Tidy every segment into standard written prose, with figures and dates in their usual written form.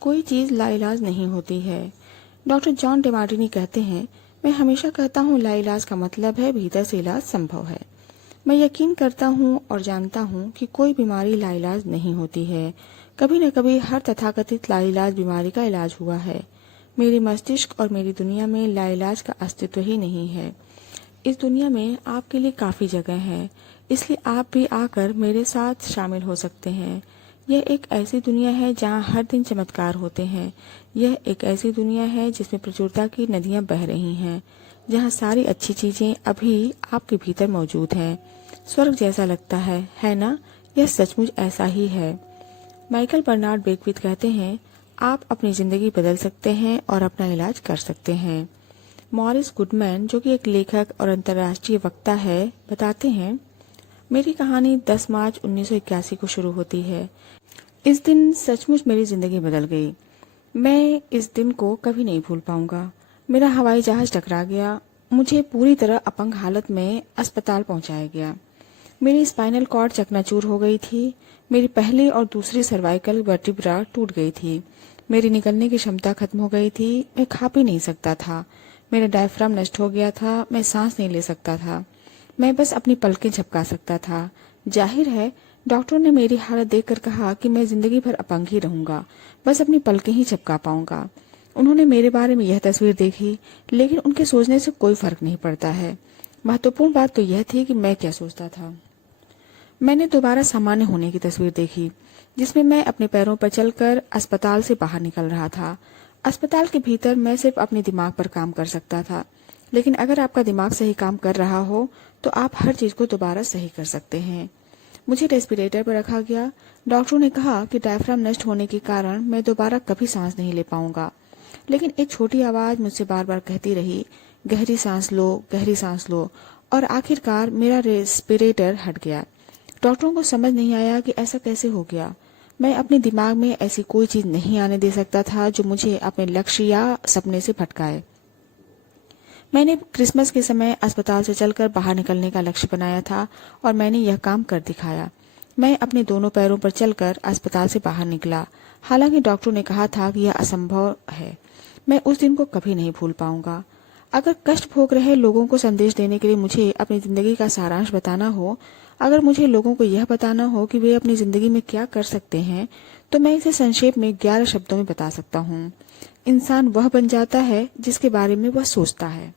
कोई चीज़ लाइलाज नहीं होती है। डॉक्टर जॉन डिमार्टिनी कहते हैं, मैं हमेशा कहता हूँ लाइलाज का मतलब है भीतर से इलाज संभव है। मैं यकीन करता हूँ और जानता हूँ कि कोई बीमारी लाइलाज नहीं होती है। कभी न कभी हर तथाकथित लाइलाज बीमारी का इलाज हुआ है। मेरे मस्तिष्क और मेरी दुनिया में लाइलाज का अस्तित्व ही नहीं है। इस दुनिया में आपके लिए काफ़ी जगह है, इसलिए आप भी आकर मेरे साथ शामिल हो सकते हैं। यह एक ऐसी दुनिया है जहाँ हर दिन चमत्कार होते हैं। यह एक ऐसी दुनिया है जिसमें प्रचुरता की नदियाँ बह रही हैं, जहाँ सारी अच्छी चीज़ें अभी आपके भीतर मौजूद हैं। स्वर्ग जैसा लगता है ना? यह सचमुच ऐसा ही है। माइकल बर्नार्ड बेकविथ कहते हैं, आप अपनी ज़िंदगी बदल सकते हैं और अपना इलाज कर सकते हैं। मॉरिस गुडमैन, जो कि एक लेखक और अंतर्राष्ट्रीय वक्ता है, बताते हैं, मेरी कहानी 10 मार्च 1981 को शुरू होती है। इस दिन सचमुच मेरी ज़िंदगी बदल गई। मैं इस दिन को कभी नहीं भूल पाऊंगा। मेरा हवाई जहाज़ टकरा गया। मुझे पूरी तरह अपंग हालत में अस्पताल पहुंचाया गया। मेरी स्पाइनल कॉर्ड चकनाचूर हो गई थी। मेरी पहली और दूसरी सर्वाइकल वर्टिब्रा टूट गई थी। मेरी निकलने की क्षमता खत्म हो गई थी। मैं खा पी नहीं सकता था। मेरा डायफ्राम नष्ट हो गया था। मैं सांस नहीं ले सकता था। मैं बस अपनी पलकें झपका सकता था। जाहिर है, डॉक्टरों ने मेरी हालत देखकर कहा कि मैं जिंदगी भर अपंग ही रहूंगा, बस अपनी पलकें ही झपका पाऊंगा। उन्होंने मेरे बारे में यह तस्वीर देखी, लेकिन उनके सोचने से कोई फर्क नहीं पड़ता है। महत्वपूर्ण बात तो यह थी कि मैं क्या सोचता था। मैंने दोबारा सामान्य होने की तस्वीर देखी, जिसमें मैं अपने पैरों पर चलकर अस्पताल से बाहर निकल रहा था। अस्पताल के भीतर मैं सिर्फ अपने दिमाग पर काम कर सकता था, लेकिन अगर आपका दिमाग सही काम कर रहा हो तो आप हर चीज को दोबारा सही कर सकते हैं। मुझे रेस्पिरेटर पर रखा गया। डॉक्टरों ने कहा कि डायफ्राम नष्ट होने के कारण मैं दोबारा कभी सांस नहीं ले पाऊंगा, लेकिन एक छोटी आवाज मुझसे बार बार कहती रही, गहरी सांस लो, गहरी सांस लो, और आखिरकार मेरा रेस्पिरेटर हट गया। डॉक्टरों को समझ नहीं आया कि ऐसा कैसे हो गया। मैं अपने दिमाग में ऐसी कोई चीज नहीं आने दे सकता था जो मुझे अपने लक्ष्य या सपने से भटकाए। मैंने क्रिसमस के समय अस्पताल से चलकर बाहर निकलने का लक्ष्य बनाया था और मैंने यह काम कर दिखाया। मैं अपने दोनों पैरों पर चलकर अस्पताल से बाहर निकला। हालांकि डॉक्टरों ने कहा था कि यह असंभव है। मैं उस दिन को कभी नहीं भूल पाऊंगा। अगर कष्ट भोग रहे लोगों को संदेश देने के लिए मुझे अपनी जिंदगी का सारांश बताना हो, अगर मुझे लोगों को यह बताना हो कि वे अपनी जिंदगी में क्या कर सकते हैं, तो मैं इसे संक्षेप में 11 शब्दों में बता सकता हूँ। इंसान वह बन जाता है जिसके बारे में वह सोचता है।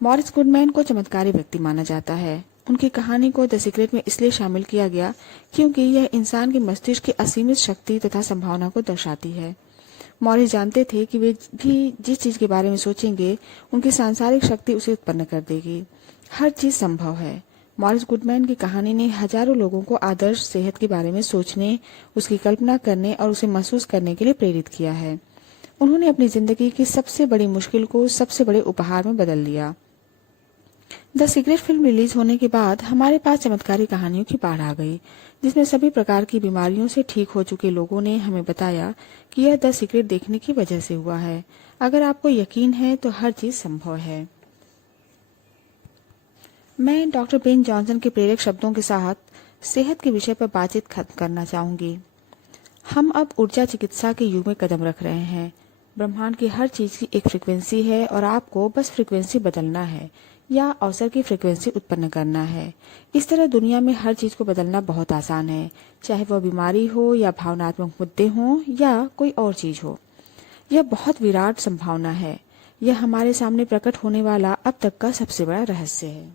मॉरिस गुडमैन को चमत्कारी व्यक्ति माना जाता है। उनकी कहानी को द सीक्रेट में इसलिए शामिल किया गया क्योंकि यह इंसान के मस्तिष्क की असीमित शक्ति तथा संभावना को दर्शाती है। मॉरिस जानते थे कि वे भी जिस चीज के बारे में सोचेंगे, उनकी सांसारिक शक्ति उसे उत्पन्न कर देगी। हर चीज संभव है। मॉरिस गुडमैन की कहानी ने हजारों लोगों को आदर्श सेहत के बारे में सोचने, उसकी कल्पना करने और उसे महसूस करने के लिए प्रेरित किया है। उन्होंने अपनी जिंदगी की सबसे बड़ी मुश्किल को सबसे बड़े उपहार में बदल दिया। द सीक्रेट फिल्म रिलीज होने के बाद हमारे पास चमत्कारी कहानियों की बाढ़ आ गई, जिसमें सभी प्रकार की बीमारियों से ठीक हो चुके लोगों ने हमें बताया कि यह द सीक्रेट देखने की वजह से हुआ है। अगर आपको यकीन है तो हर चीज संभव है। मैं डॉक्टर बेन जॉनसन के प्रेरक शब्दों के साथ सेहत के विषय पर बातचीत खत्म करना चाहूंगी। हम अब ऊर्जा चिकित्सा के युग में कदम रख रहे हैं। ब्रह्मांड की हर चीज की एक फ्रिक्वेंसी है और आपको बस फ्रिक्वेंसी बदलना है या अवसर की फ्रिक्वेंसी उत्पन्न करना है। इस तरह दुनिया में हर चीज को बदलना बहुत आसान है, चाहे वह बीमारी हो या भावनात्मक मुद्दे हों या कोई और चीज हो। यह बहुत विराट संभावना है। यह हमारे सामने प्रकट होने वाला अब तक का सबसे बड़ा रहस्य है।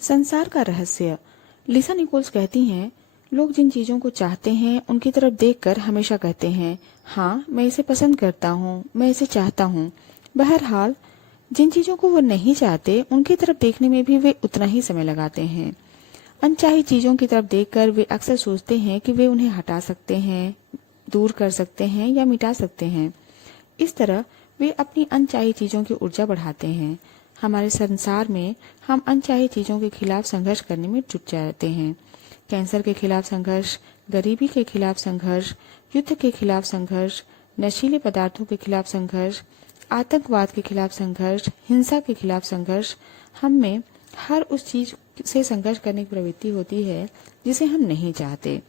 संसार का रहस्य। लिसा निकोल्स कहती हैं, लोग जिन चीजों को चाहते हैं उनकी तरफ देखकर हमेशा कहते हैं, हाँ मैं इसे पसंद करता हूँ, मैं इसे चाहता हूँ। बहरहाल जिन चीजों को वो नहीं चाहते उनकी तरफ देखने में भी वे उतना ही समय लगाते हैं। अनचाही चीजों की तरफ देखकर वे अक्सर सोचते हैं कि वे उन्हें हटा सकते हैं, दूर कर सकते हैं या मिटा सकते हैं। इस तरह वे अपनी अनचाही चीजों की ऊर्जा बढ़ाते हैं। हमारे संसार में हम अनचाही चीजों के खिलाफ संघर्ष करने में जुट जाते हैं। कैंसर के खिलाफ संघर्ष, गरीबी के खिलाफ संघर्ष, युद्ध के खिलाफ संघर्ष, नशीले पदार्थों के खिलाफ संघर्ष, आतंकवाद के खिलाफ संघर्ष, हिंसा के खिलाफ संघर्ष। हम में हर उस चीज से संघर्ष करने की प्रवृत्ति होती है जिसे हम नहीं चाहते।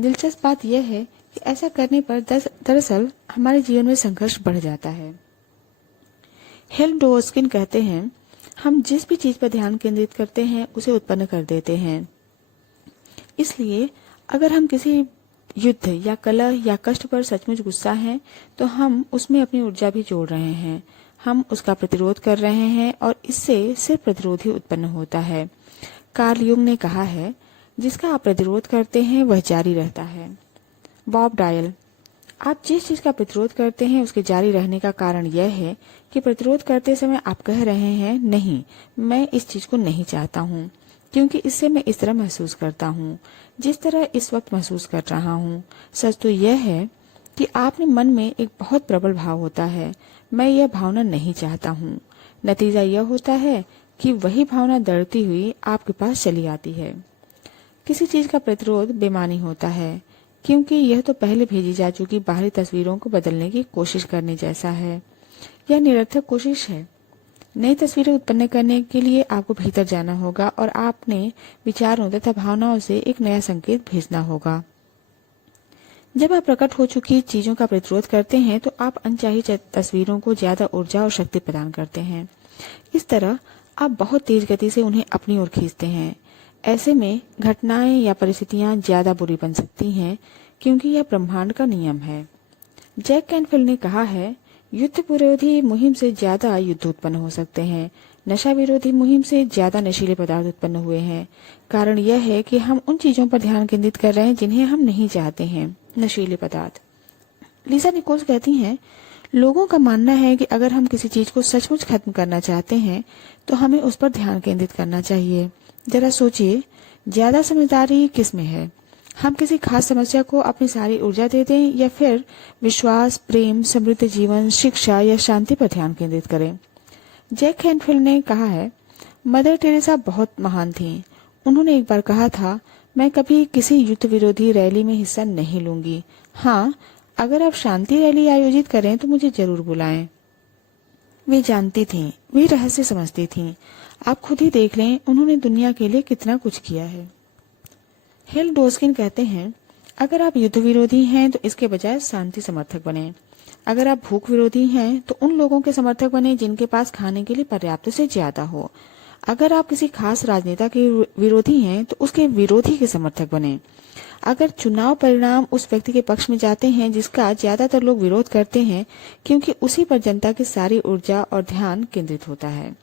दिलचस्प बात यह है कि ऐसा करने पर दरअसल हमारे जीवन में संघर्ष बढ़ जाता है। हेल डोस्किन कहते हैं, हम जिस भी चीज पर ध्यान केंद्रित करते हैं उसे उत्पन्न कर देते हैं। इसलिए अगर हम किसी युद्ध या कलह या कष्ट पर सचमुच गुस्सा हैं, तो हम उसमें अपनी ऊर्जा भी जोड़ रहे हैं। हम उसका प्रतिरोध कर रहे हैं और इससे सिर्फ प्रतिरोध ही उत्पन्न होता है। कार्ल युंग ने कहा है, जिसका आप प्रतिरोध करते हैं वह जारी रहता है। बॉब डायल, आप जिस चीज का प्रतिरोध करते हैं उसके जारी रहने का कारण यह है कि प्रतिरोध करते समय आप कह रहे हैं, नहीं, मैं इस चीज को नहीं चाहता हूँ, क्योंकि इससे मैं इस तरह महसूस करता हूँ जिस तरह इस वक्त महसूस कर रहा हूँ। सच तो यह है कि आपने मन में एक बहुत प्रबल भाव होता है, मैं यह भावना नहीं चाहता हूँ। नतीजा यह होता है कि वही भावना दौड़ती हुई आपके पास चली आती है। किसी चीज का प्रतिरोध बेमानी होता है, क्योंकि यह तो पहले भेजी जा चुकी बाहरी तस्वीरों को बदलने की कोशिश करने जैसा है। यह निरर्थक कोशिश है। नई तस्वीरें उत्पन्न करने के लिए आपको भीतर जाना होगा और आपने विचारों तथा भावनाओं से एक नया संकेत भेजना होगा। जब आप प्रकट हो चुकी चीजों का प्रतिरोध करते हैं तो आप अनचाही तस्वीरों को ज्यादा ऊर्जा और शक्ति प्रदान करते हैं। इस तरह आप बहुत तेज गति से उन्हें अपनी ओर खींचते हैं। ऐसे में घटनाएं या परिस्थितियां ज्यादा बुरी बन सकती हैं, क्योंकि यह ब्रह्मांड का नियम है। जैक कैनफिल्ड ने कहा है, युद्ध विरोधी मुहिम से ज्यादा युद्ध उत्पन्न हो सकते हैं। नशा विरोधी मुहिम से ज्यादा नशीले पदार्थ उत्पन्न हुए हैं। कारण यह है कि हम उन चीजों पर ध्यान केंद्रित कर रहे हैं जिन्हें हम नहीं चाहते हैं, नशीले पदार्थ। लीसा निकोल्स कहती हैं, लोगों का मानना है कि अगर हम किसी चीज को सचमुच खत्म करना चाहते हैं तो हमें उस पर ध्यान केंद्रित करना चाहिए। जरा सोचिए, ज्यादा समझदारी किस में है? हम किसी खास समस्या को अपनी सारी ऊर्जा दे दें या फिर विश्वास, प्रेम, समृद्ध जीवन, शिक्षा या शांति पर ध्यान केंद्रित करें? जैक कैनफिल्ड ने कहा है, मदर टेरेसा बहुत महान थीं। उन्होंने एक बार कहा था, मैं कभी किसी युद्ध विरोधी रैली में हिस्सा नहीं लूंगी। हाँ, अगर आप शांति रैली आयोजित करें तो मुझे जरूर बुलाएं। वे जानती थीं, वे रहस्य समझती थीं। आप खुद ही देख लें, उन्होंने दुनिया के लिए कितना कुछ किया है। हेल डोस्किन कहते हैं, अगर आप युद्ध विरोधी हैं तो इसके बजाय शांति समर्थक बने। अगर आप भूख विरोधी हैं तो उन लोगों के समर्थक बने जिनके पास खाने के लिए पर्याप्त से ज्यादा हो। अगर आप किसी खास राजनेता के विरोधी हैं तो उसके विरोधी के समर्थक बने। अगर चुनाव परिणाम उस व्यक्ति के पक्ष में जाते हैं जिसका ज्यादातर लोग विरोध करते हैं, क्योंकि उसी पर जनता की सारी ऊर्जा और ध्यान केंद्रित होता है।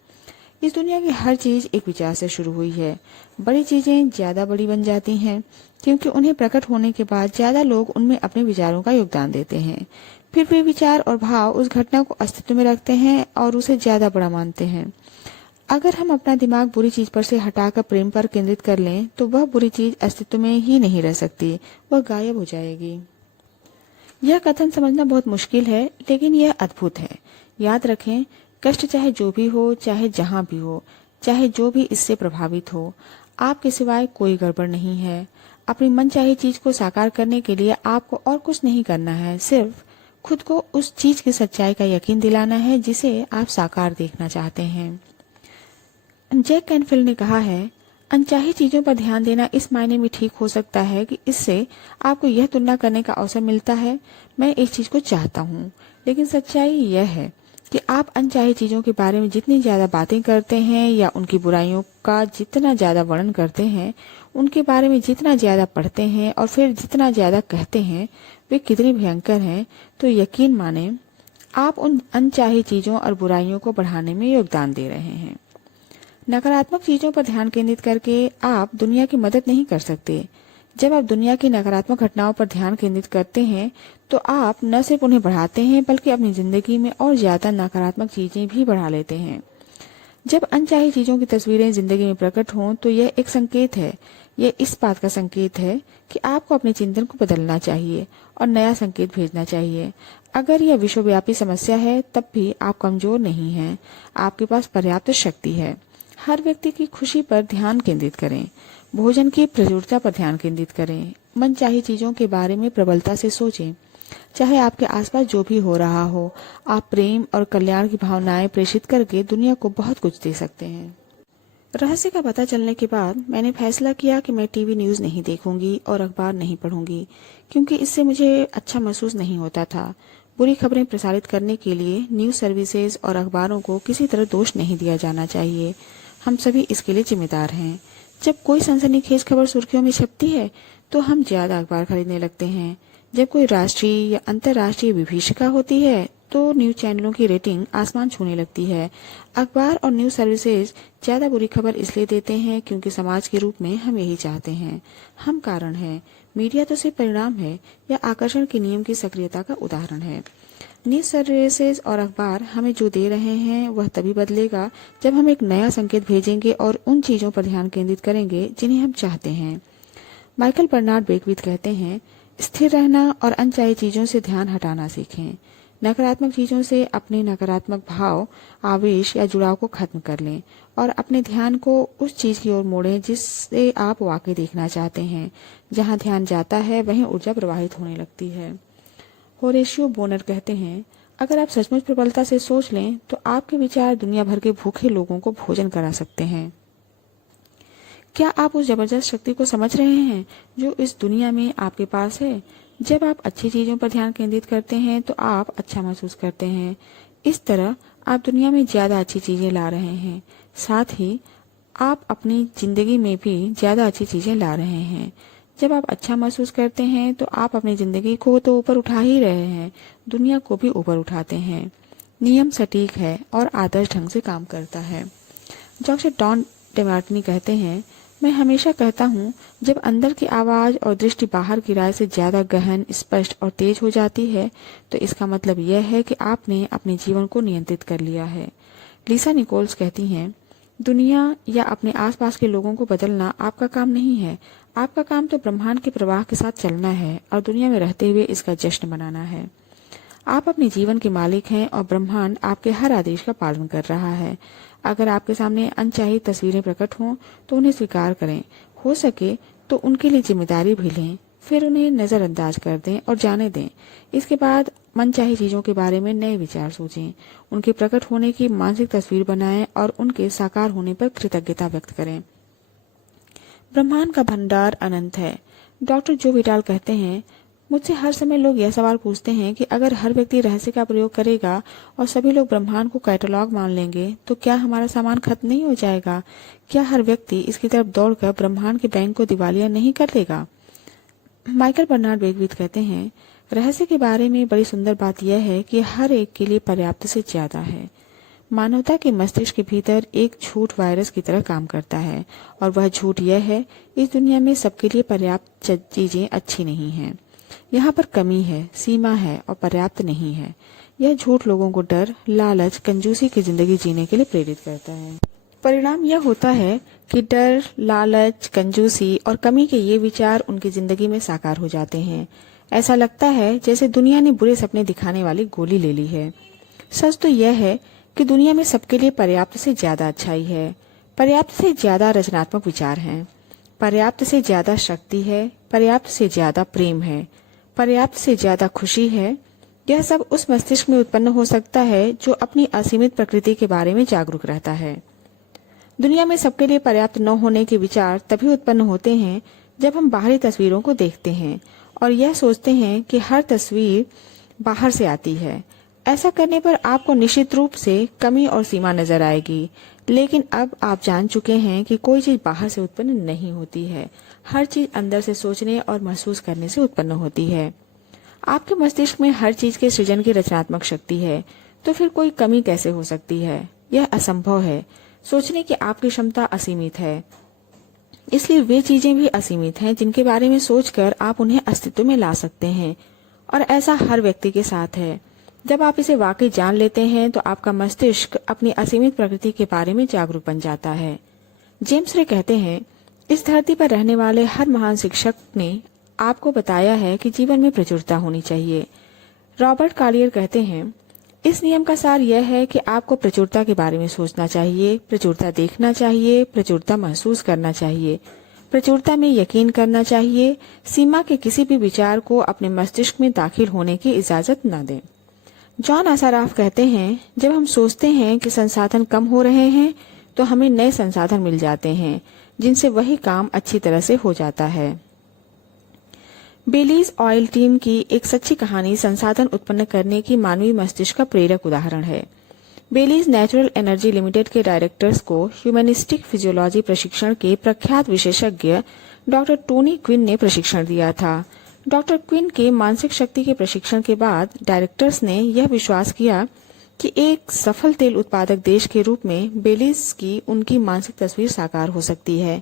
इस दुनिया की हर चीज एक विचार से शुरू हुई है। बड़ी चीजें ज्यादा बड़ी बन जाती हैं, क्योंकि उन्हें प्रकट होने के बाद ज्यादा लोग उनमें अपने विचारों का योगदान देते हैं। फिर वे विचार और भाव उस घटना को अस्तित्व में रखते हैं और उसे ज्यादा बड़ा मानते हैं। अगर हम अपना दिमाग बुरी चीज पर से हटाकर प्रेम पर केंद्रित कर लें तो वह बुरी चीज अस्तित्व में ही नहीं रह सकती, वह गायब हो जाएगी। यह कथन समझना बहुत मुश्किल है, लेकिन यह अद्भुत है। याद रखें, कष्ट चाहे जो भी हो, चाहे जहां भी हो, चाहे जो भी इससे प्रभावित हो, आपके सिवाय कोई गड़बड़ नहीं है। अपनी मनचाही चीज को साकार करने के लिए आपको और कुछ नहीं करना है, सिर्फ खुद को उस चीज की सच्चाई का यकीन दिलाना है जिसे आप साकार देखना चाहते हैं। जैक कैनफिल्ड ने कहा है, अनचाही चीजों पर ध्यान देना इस मायने में ठीक हो सकता है कि इससे आपको यह तुलना करने का अवसर मिलता है, मैं इस चीज को चाहता हूँ। लेकिन सच्चाई यह है कि आप अनचाही चीजों के बारे में जितनी ज्यादा बातें करते हैं या उनकी बुराइयों का जितना ज्यादा वर्णन करते हैं, उनके बारे में जितना ज्यादा पढ़ते हैं और फिर जितना ज्यादा कहते हैं वे कितनी भयंकर हैं, तो यकीन माने आप उन अनचाही चीजों और बुराइयों को बढ़ाने में योगदान दे रहे हैं। नकारात्मक चीजों पर ध्यान केंद्रित करके आप दुनिया की मदद नहीं कर सकते। जब आप दुनिया की नकारात्मक घटनाओं पर ध्यान केंद्रित करते हैं तो आप न सिर्फ उन्हें बढ़ाते हैं बल्कि अपनी जिंदगी में और ज्यादा नकारात्मक चीजें भी बढ़ा लेते हैं। जब अनचाही चीजों की तस्वीरें जिंदगी में प्रकट हों तो यह एक संकेत है। यह इस बात का संकेत है कि आपको अपने चिंतन को बदलना चाहिए और नया संकेत भेजना चाहिए। अगर यह विश्वव्यापी समस्या है तब भी आप कमजोर नहीं हैं, आपके पास पर्याप्त शक्ति है। हर व्यक्ति की खुशी पर ध्यान केंद्रित करें, भोजन की प्रचुरता पर ध्यान केंद्रित करें, मनचाही चीजों के बारे में प्रबलता से सोचें। चाहे आपके आसपास जो भी हो रहा हो, आप प्रेम और कल्याण की भावनाएं प्रेषित करके दुनिया को बहुत कुछ दे सकते हैं। रहस्य का पता चलने के बाद मैंने फैसला किया कि मैं टीवी न्यूज़ नहीं देखूंगी और अखबार नहीं पढ़ूंगी, क्योंकि इससे मुझे अच्छा महसूस नहीं होता था। बुरी खबरें प्रसारित करने के लिए न्यूज़ सर्विसेज और अखबारों को किसी तरह दोष नहीं दिया जाना चाहिए। हम सभी इसके लिए जिम्मेदार हैं। जब कोई सनसनीखेज खबर सुर्खियों में छपती है तो हम ज्यादा अखबार खरीदने लगते हैं। जब कोई राष्ट्रीय या अंतर्राष्ट्रीय विभीषिका होती है तो न्यूज चैनलों की रेटिंग आसमान छूने लगती है। अखबार और न्यूज सर्विसेज ज्यादा बुरी खबर इसलिए देते हैं क्योंकि समाज के रूप में हम यही चाहते हैं। हम कारण हैं। मीडिया तो सिर्फ परिणाम है या आकर्षण के नियम की सक्रियता का उदाहरण है। न्यूज सर्विसेज और अखबार हमें जो दे रहे हैं वह तभी बदलेगा जब हम एक नया संकेत भेजेंगे और उन चीजों पर ध्यान केंद्रित करेंगे जिन्हें हम चाहते हैं। माइकल बर्नार्ड बेकविथ कहते हैं, स्थिर रहना और अनचाही चीजों से ध्यान हटाना सीखें। नकारात्मक चीजों से अपने नकारात्मक भाव, आवेश या जुड़ाव को खत्म कर लें और अपने ध्यान को उस चीज की ओर मोड़ें जिससे आप वाकई देखना चाहते हैं। जहां ध्यान जाता है वहीं ऊर्जा प्रवाहित होने लगती है। होरेशियो बोनर कहते हैं, अगर आप सचमुच प्रबलता से सोच लें तो आपके विचार दुनिया भर के भूखे लोगों को भोजन करा सकते हैं। क्या आप उस जबरदस्त शक्ति को समझ रहे हैं जो इस दुनिया में आपके पास है? जब आप अच्छी चीजों पर ध्यान केंद्रित करते हैं तो आप अच्छा महसूस करते हैं। इस तरह आप दुनिया में ज्यादा अच्छी चीजें ला रहे हैं। साथ ही आप अपनी जिंदगी में भी ज्यादा अच्छी चीजें ला रहे हैं। जब आप अच्छा महसूस करते हैं तो आप अपनी जिंदगी को तो ऊपर उठा ही रहे हैं, दुनिया को भी ऊपर उठाते हैं। नियम सटीक है और आदर्श ढंग से काम करता है। डॉक्टर जॉन डेमार्टिनी कहते हैं, मैं हमेशा कहता हूँ, जब अंदर की आवाज और दृष्टि बाहर की राय से ज्यादा गहन, स्पष्ट और तेज हो जाती है तो इसका मतलब यह है कि आपने अपने जीवन को नियंत्रित कर लिया है। लिसा निकोल्स कहती हैं, दुनिया या अपने आसपास के लोगों को बदलना आपका काम नहीं है। आपका काम तो ब्रह्मांड के प्रवाह के साथ चलना है और दुनिया में रहते हुए इसका जश्न मनाना है। आप अपने जीवन के मालिक हैं और ब्रह्मांड आपके हर आदेश का पालन कर रहा है। अगर आपके सामने अनचाही तस्वीरें प्रकट हों तो उन्हें स्वीकार करें। हो सके तो उनके लिए जिम्मेदारी भी लें, फिर उन्हें नजरअंदाज कर दें और जाने दें। इसके बाद मनचाही चीजों के बारे में नए विचार सोचें, उनके प्रकट होने की मानसिक तस्वीर बनाएं और उनके साकार होने पर कृतज्ञता व्यक्त करें। ब्रह्मांड का भंडार अनंत है। डॉक्टर जो विटाल कहते हैं, मुझसे हर समय लोग यह सवाल पूछते हैं कि अगर हर व्यक्ति रहस्य का प्रयोग करेगा और सभी लोग ब्रह्मांड को कैटलॉग मान लेंगे तो क्या हमारा सामान खत्म नहीं हो जाएगा? क्या हर व्यक्ति इसकी तरफ दौड़कर ब्रह्मांड के बैंक को दिवालिया नहीं कर देगा? माइकल बर्नार्ड बेकविथ कहते हैं, रहस्य के बारे में बड़ी सुंदर बात यह है कि हर एक के लिए पर्याप्त से ज्यादा है। मानवता के मस्तिष्क के भीतर एक झूठ वायरस की तरह काम करता है और वह झूठ यह है, इस दुनिया में सबके लिए पर्याप्त चीजें अच्छी नहीं हैं। यहाँ पर कमी है, सीमा है और पर्याप्त नहीं है। यह झूठ लोगों को डर, लालच, कंजूसी की जिंदगी जीने के लिए प्रेरित करता है। परिणाम यह होता है कि डर, लालच, कंजूसी और कमी के ये विचार उनकी जिंदगी में साकार हो जाते हैं। ऐसा लगता है जैसे दुनिया ने बुरे सपने दिखाने वाली गोली ले ली है। सच तो यह है कि दुनिया में सबके लिए पर्याप्त से ज्यादा अच्छाई है, पर्याप्त से ज्यादा रचनात्मक विचार हैं, पर्याप्त से ज्यादा शक्ति है, पर्याप्त से ज्यादा प्रेम है, पर्याप्त से ज्यादा खुशी है। यह सब उस मस्तिष्क में उत्पन्न हो सकता है जो अपनी असीमित प्रकृति के बारे में जागरूक रहता है। दुनिया में सबके लिए पर्याप्त न होने के विचार तभी उत्पन्न होते हैं जब हम बाहरी तस्वीरों को देखते हैं और यह सोचते हैं कि हर तस्वीर बाहर से आती है। ऐसा करने पर आपको निश्चित रूप से कमी और सीमा नजर आएगी, लेकिन अब आप जान चुके हैं कि कोई चीज बाहर से उत्पन्न नहीं होती है। हर चीज अंदर से सोचने और महसूस करने से उत्पन्न होती है। आपके मस्तिष्क में हर चीज के सृजन की रचनात्मक शक्ति है, तो फिर कोई कमी कैसे हो सकती है? यह असंभव है। सोचने की आपकी क्षमता असीमित है, इसलिए वे चीजें भी असीमित हैं जिनके बारे में सोचकर आप उन्हें अस्तित्व में ला सकते हैं। और ऐसा हर व्यक्ति के साथ है। जब आप इसे वाकई जान लेते हैं तो आपका मस्तिष्क अपनी असीमित प्रकृति के बारे में जागरूक बन जाता है। जेम्स रे कहते हैं, इस धरती पर रहने वाले हर महान शिक्षक ने आपको बताया है कि जीवन में प्रचुरता होनी चाहिए। रॉबर्ट कालियर कहते हैं, इस नियम का सार यह है कि आपको प्रचुरता के बारे में सोचना चाहिए, प्रचुरता देखना चाहिए, प्रचुरता महसूस करना चाहिए, प्रचुरता में यकीन करना चाहिए। सीमा के किसी भी विचार को अपने मस्तिष्क में दाखिल होने की इजाजत न दें। जॉन आसाराफ कहते हैं, जब हम सोचते हैं कि संसाधन कम हो रहे हैं तो हमें नए संसाधन मिल जाते हैं जिनसे वही काम अच्छी तरह से हो जाता है। बेलीज ऑयल टीम की एक सच्ची कहानी संसाधन उत्पन्न करने की मानवीय मस्तिष्क का प्रेरक उदाहरण है। बेलीज नेचुरल एनर्जी लिमिटेड के डायरेक्टर्स को ह्यूमनिस्टिक फिजियोलॉजी प्रशिक्षण के प्रख्यात विशेषज्ञ डॉक्टर टोनी क्विन ने प्रशिक्षण दिया था। डॉक्टर क्विन के मानसिक शक्ति के प्रशिक्षण के बाद डायरेक्टर्स ने यह विश्वास किया कि एक सफल तेल उत्पादक देश के रूप में बेलीज की उनकी मानसिक तस्वीर साकार हो सकती है।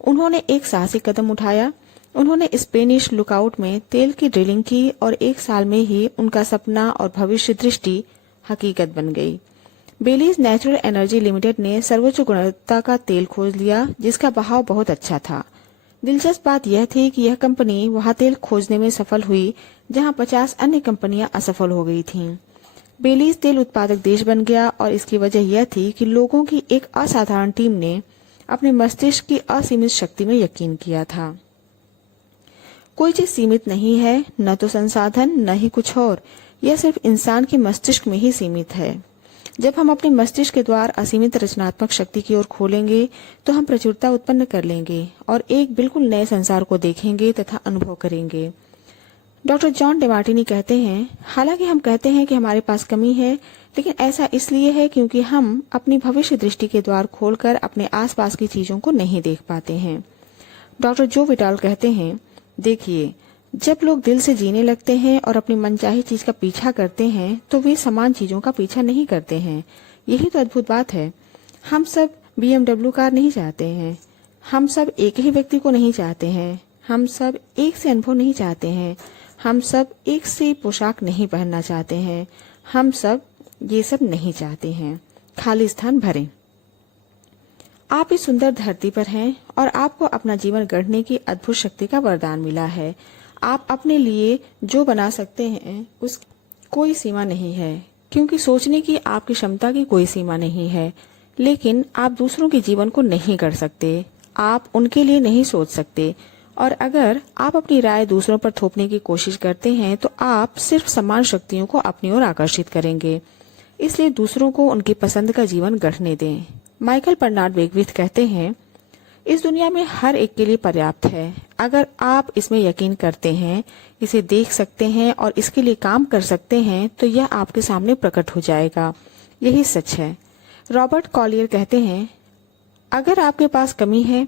उन्होंने एक साहसिक कदम उठाया। उन्होंने स्पेनिश लुकआउट में तेल की ड्रिलिंग की और 1 साल में ही उनका सपना और भविष्य दृष्टि हकीकत बन गई। बेलीज नेचुरल एनर्जी लिमिटेड ने सर्वोच्च गुणवत्ता का तेल खोज लिया जिसका बहाव बहुत अच्छा था। दिलचस्प बात यह थी कि यह कंपनी वहां तेल खोजने में सफल हुई जहां 50 अन्य कंपनियां असफल हो गई थीं। बेलीज तेल उत्पादक देश बन गया और इसकी वजह यह थी कि लोगों की एक असाधारण टीम ने अपने मस्तिष्क की असीमित शक्ति में यकीन किया था। कोई चीज सीमित नहीं है, न तो संसाधन न ही कुछ और, यह सिर्फ इंसान के मस्तिष्क में ही सीमित है। जब हम अपने मस्तिष्क के द्वार असीमित रचनात्मक शक्ति की ओर खोलेंगे तो हम प्रचुरता उत्पन्न कर लेंगे और एक बिल्कुल नए संसार को देखेंगे तथा अनुभव करेंगे। डॉक्टर जॉन डेमार्टिनी कहते हैं, हालांकि हम कहते हैं कि हमारे पास कमी है, लेकिन ऐसा इसलिए है क्योंकि हम अपनी भविष्य दृष्टि के द्वार खोलकर अपने आसपास की चीजों को नहीं देख पाते हैं। डॉक्टर जो विटाल कहते हैं, देखिए, जब लोग दिल से जीने लगते हैं और अपनी मनचाही चीज का पीछा करते हैं तो वे समान चीजों का पीछा नहीं करते हैं। यही तो अद्भुत बात है। हम सब BMW कार नहीं चाहते हैं, हम सब एक ही व्यक्ति को नहीं चाहते हैं, हम सब एक से अनुभव नहीं चाहते हैं, हम सब एक से पोशाक नहीं पहनना चाहते हैं, हम सब ये सब नहीं चाहते हैं। खाली स्थान भरें। आप इस सुंदर धरती पर हैं और आपको अपना जीवन गढ़ने की अद्भुत शक्ति का वरदान मिला है। आप अपने लिए जो बना सकते हैं उस कोई सीमा नहीं है, क्योंकि सोचने की आपकी क्षमता की कोई सीमा नहीं है। लेकिन आप दूसरों के जीवन को नहीं गढ़ सकते, आप उनके लिए नहीं सोच सकते, और अगर आप अपनी राय दूसरों पर थोपने की कोशिश करते हैं तो आप सिर्फ समान शक्तियों को अपनी ओर आकर्षित करेंगे। इसलिए दूसरों को उनकी पसंद का जीवन गढ़ने दें। माइकल बर्नार्ड बेकविथ कहते हैं, इस दुनिया में हर एक के लिए पर्याप्त है। अगर आप इसमें यकीन करते हैं, इसे देख सकते हैं और इसके लिए काम कर सकते हैं तो यह आपके सामने प्रकट हो जाएगा। यही सच है। रॉबर्ट कॉलियर कहते हैं, अगर आपके पास कमी है,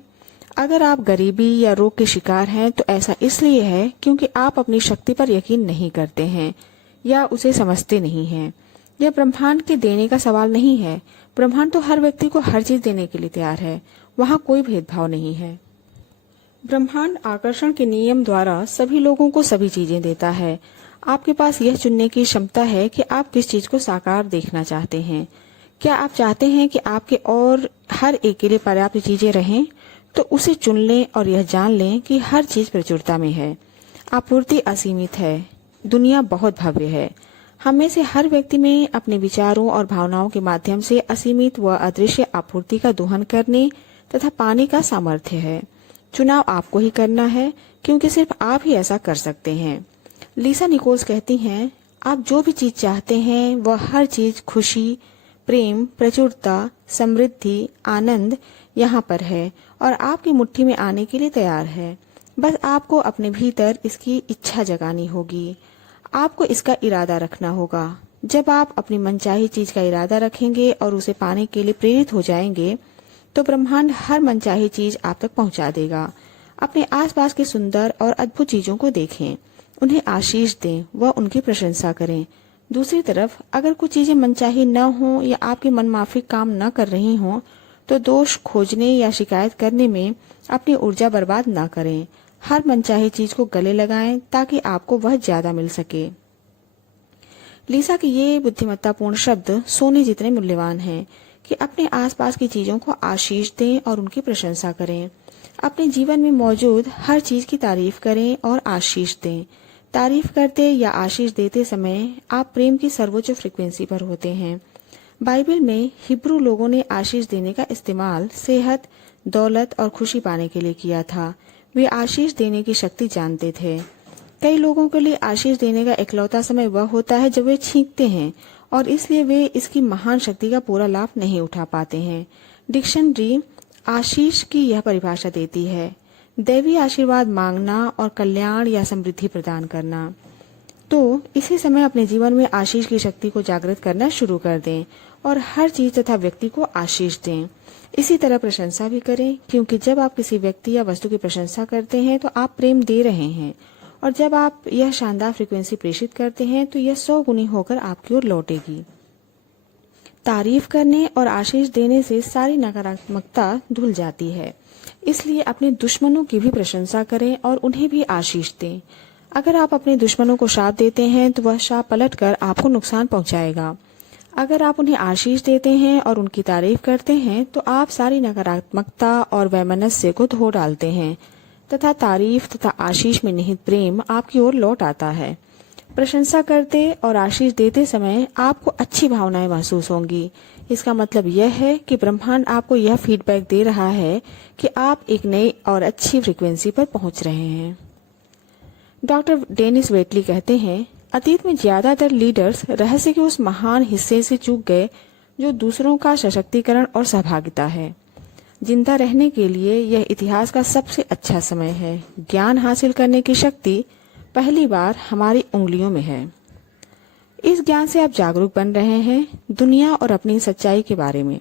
अगर आप गरीबी या रोग के शिकार हैं तो ऐसा इसलिए है क्योंकि आप अपनी शक्ति पर यकीन नहीं करते हैं या उसे समझते नहीं हैं। यह ब्रह्मांड के देने का सवाल नहीं है। ब्रह्मांड तो हर व्यक्ति को हर चीज देने के लिए तैयार है, वहाँ कोई भेदभाव नहीं है। ब्रह्मांड आकर्षण के नियम द्वारा सभी लोगों को सभी चीजें देता है। आपके पास यह चुनने की क्षमता है कि आप किस चीज को साकार देखना चाहते हैं। क्या आप चाहते हैं कि आपके और हर एक के लिए पर्याप्त चीजें रहें, तो उसे चुन लें और यह जान लें कि हर चीज प्रचुरता में है। आपूर्ति असीमित है, दुनिया बहुत भव्य है। हम में से हर व्यक्ति में अपने विचारों और भावनाओं के माध्यम से असीमित व अदृश्य आपूर्ति का दोहन करने तथा पाने का सामर्थ्य है। चुनाव आपको ही करना है, क्योंकि सिर्फ आप ही ऐसा कर सकते हैं। लीसा निकोल्स कहती हैं, आप जो भी चीज चाहते हैं वह हर चीज खुशी, प्रेम, प्रचुरता, समृद्धि, आनंद यहाँ पर है और आपकी मुट्ठी में आने के लिए तैयार है। बस आपको अपने भीतर इसकी इच्छा जगानी होगी। आपको इसका इरादा रखना होगा। जब आप अपनी मनचाही चीज का इरादा रखेंगे और उसे पाने के लिए प्रेरित हो जाएंगे तो ब्रह्मांड हर मनचाही चीज आप तक पहुंचा देगा। अपने आसपास की सुंदर और अद्भुत चीजों को देखें, उन्हें आशीष दें व उनकी प्रशंसा करें। दूसरी तरफ अगर कुछ चीजें मनचाही न हो या आपके मनमाफिक काम न कर रही हों तो दोष खोजने या शिकायत करने में अपनी ऊर्जा बर्बाद न करें। हर मनचाही चीज को गले लगाएं ताकि आपको वह ज्यादा मिल सके। लीसा के ये बुद्धिमत्तापूर्ण शब्द सोने जितने मूल्यवान हैं कि अपने आसपास की चीजों को आशीष दें और उनकी प्रशंसा करें। अपने जीवन में मौजूद हर चीज की तारीफ करें और आशीष दें। तारीफ करते या आशीष देते समय आप प्रेम की सर्वोच्च फ्रीक्वेंसी पर होते हैं। बाइबल में हिब्रू लोगों ने आशीष देने का इस्तेमाल सेहत, दौलत और खुशी पाने के लिए किया था। वे आशीष देने की शक्ति जानते थे। कई लोगों के लिए आशीष देने का इकलौता समय वह होता है जब वे छींकते हैं और इसलिए वे इसकी महान शक्ति का पूरा लाभ नहीं उठा पाते हैं। डिक्शनरी आशीष की यह परिभाषा देती है, दैवी आशीर्वाद मांगना और कल्याण या समृद्धि प्रदान करना। तो इसी समय अपने जीवन में आशीष की शक्ति को जागृत करना शुरू कर दें और हर चीज तथा व्यक्ति को आशीष दें। इसी तरह प्रशंसा भी करें, क्योंकि जब आप किसी व्यक्ति या वस्तु की प्रशंसा करते हैं तो आप प्रेम दे रहे हैं, और जब आप यह शानदार फ्रीक्वेंसी प्रेषित करते हैं तो यह 100 गुनी होकर आपकी ओर लौटेगी। तारीफ करने और आशीष देने से सारी नकारात्मकता धुल जाती है। इसलिए अपने दुश्मनों की भी प्रशंसा करें और उन्हें भी आशीष दें। अगर आप अपने दुश्मनों को शाप देते हैं तो वह शाप पलटकर आपको नुकसान पहुंचाएगा। अगर आप उन्हें आशीष देते हैं और उनकी तारीफ करते हैं तो आप सारी नकारात्मकता और वैमनस्य को धो डालते हैं तथा तारीफ तथा आशीष में निहित प्रेम आपकी ओर लौट आता है। प्रशंसा करते और आशीष देते समय आपको अच्छी भावनाएं महसूस होंगी। इसका मतलब यह है कि ब्रह्मांड आपको यह फीडबैक दे रहा है कि आप एक नई और अच्छी फ्रीक्वेंसी पर पहुंच रहे हैं। डॉक्टर डेनिस वेटली कहते हैं, अतीत में ज्यादातर लीडर्स रहस्य के उस महान हिस्से से चूक गए जो दूसरों का सशक्तिकरण और सहभागिता है। जिंदा रहने के लिए यह इतिहास का सबसे अच्छा समय है। ज्ञान हासिल करने की शक्ति पहली बार हमारी उंगलियों में है। इस ज्ञान से आप जागरूक बन रहे हैं दुनिया और अपनी सच्चाई के बारे में।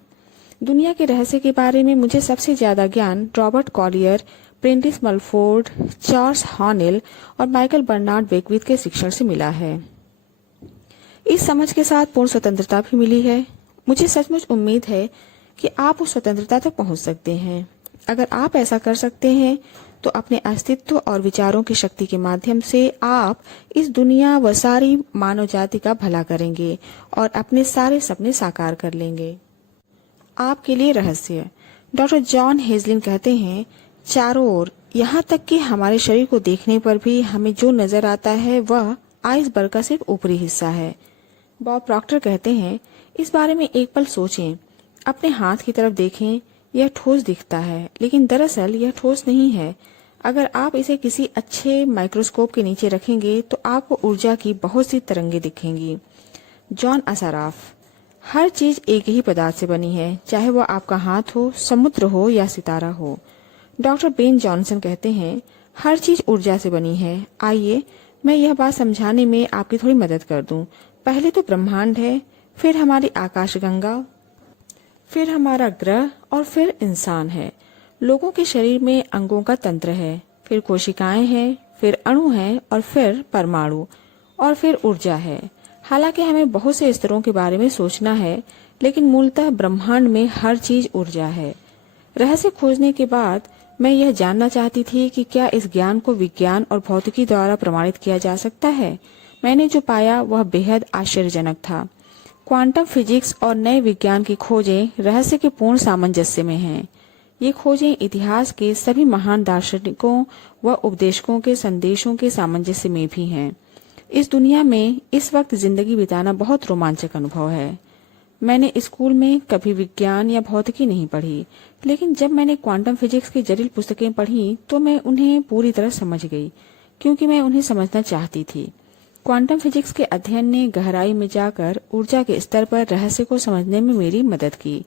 दुनिया के रहस्य के बारे में मुझे सबसे ज्यादा ज्ञान Robert Collier, Prentiss Mulford, Charles हॉनेल और माइकल बर्नार्ड बेकविथ के शिक्षण से मिला है। इस समझ के साथ पूर्ण स्वतंत्रता भी मिली है। मुझे सचमुच उम्मीद है कि आप उस स्वतंत्रता तक पहुंच सकते हैं। अगर आप ऐसा कर सकते हैं तो अपने अस्तित्व और विचारों की शक्ति के माध्यम से आप इस दुनिया व सारी मानव जाति का भला करेंगे और अपने सारे सपने साकार कर लेंगे। आपके लिए रहस्य। डॉक्टर जॉन हेजलिन कहते हैं, चारों ओर, यहाँ तक कि हमारे शरीर को देखने पर भी हमें जो नजर आता है वह आइसबर्ग का सिर्फ ऊपरी हिस्सा है। बॉब प्रॉक्टर कहते हैं, इस बारे में एक पल सोचें। अपने हाथ की तरफ देखें, यह ठोस दिखता है लेकिन दरअसल यह ठोस नहीं है। अगर आप इसे किसी अच्छे माइक्रोस्कोप के नीचे रखेंगे तो आपको ऊर्जा की बहुत सी तरंगें दिखेंगी। जॉन असाराफ। हर चीज एक ही पदार्थ से बनी है, चाहे वह आपका हाथ हो, समुद्र हो या सितारा हो। डॉक्टर बेन जॉनसन कहते हैं, हर चीज ऊर्जा से बनी है। आइए मैं यह बात समझाने में आपकी थोड़ी मदद कर दूं। पहले तो ब्रह्मांड है, फिर हमारी आकाशगंगा, फिर हमारा ग्रह और फिर इंसान है। लोगों के शरीर में अंगों का तंत्र है, फिर कोशिकाएं हैं, फिर अणु हैं और फिर परमाणु और फिर ऊर्जा है। हालांकि हमें बहुत से स्तरों के बारे में सोचना है, लेकिन मूलतः ब्रह्मांड में हर चीज ऊर्जा है। रहस्य खोजने के बाद मैं यह जानना चाहती थी कि क्या इस ज्ञान को विज्ञान और भौतिकी द्वारा प्रमाणित किया जा सकता है। मैंने जो पाया वह बेहद आश्चर्यजनक था। क्वांटम फिजिक्स और नए विज्ञान की खोजें रहस्य के पूर्ण सामंजस्य में हैं। ये खोजें इतिहास के सभी महान दार्शनिकों व उपदेशकों के संदेशों के सामंजस्य में भी हैं। इस दुनिया में इस वक्त जिंदगी बिताना बहुत रोमांचक अनुभव है। मैंने स्कूल में कभी विज्ञान या भौतिकी नहीं पढ़ी, लेकिन जब मैंने क्वांटम फिजिक्स की जटिल पुस्तकें पढ़ी तो मैं उन्हें पूरी तरह समझ गई, क्योंकि मैं उन्हें समझना चाहती थी। क्वांटम फिजिक्स के अध्ययन ने गहराई में जाकर ऊर्जा के स्तर पर रहस्य को समझने में मेरी मदद की।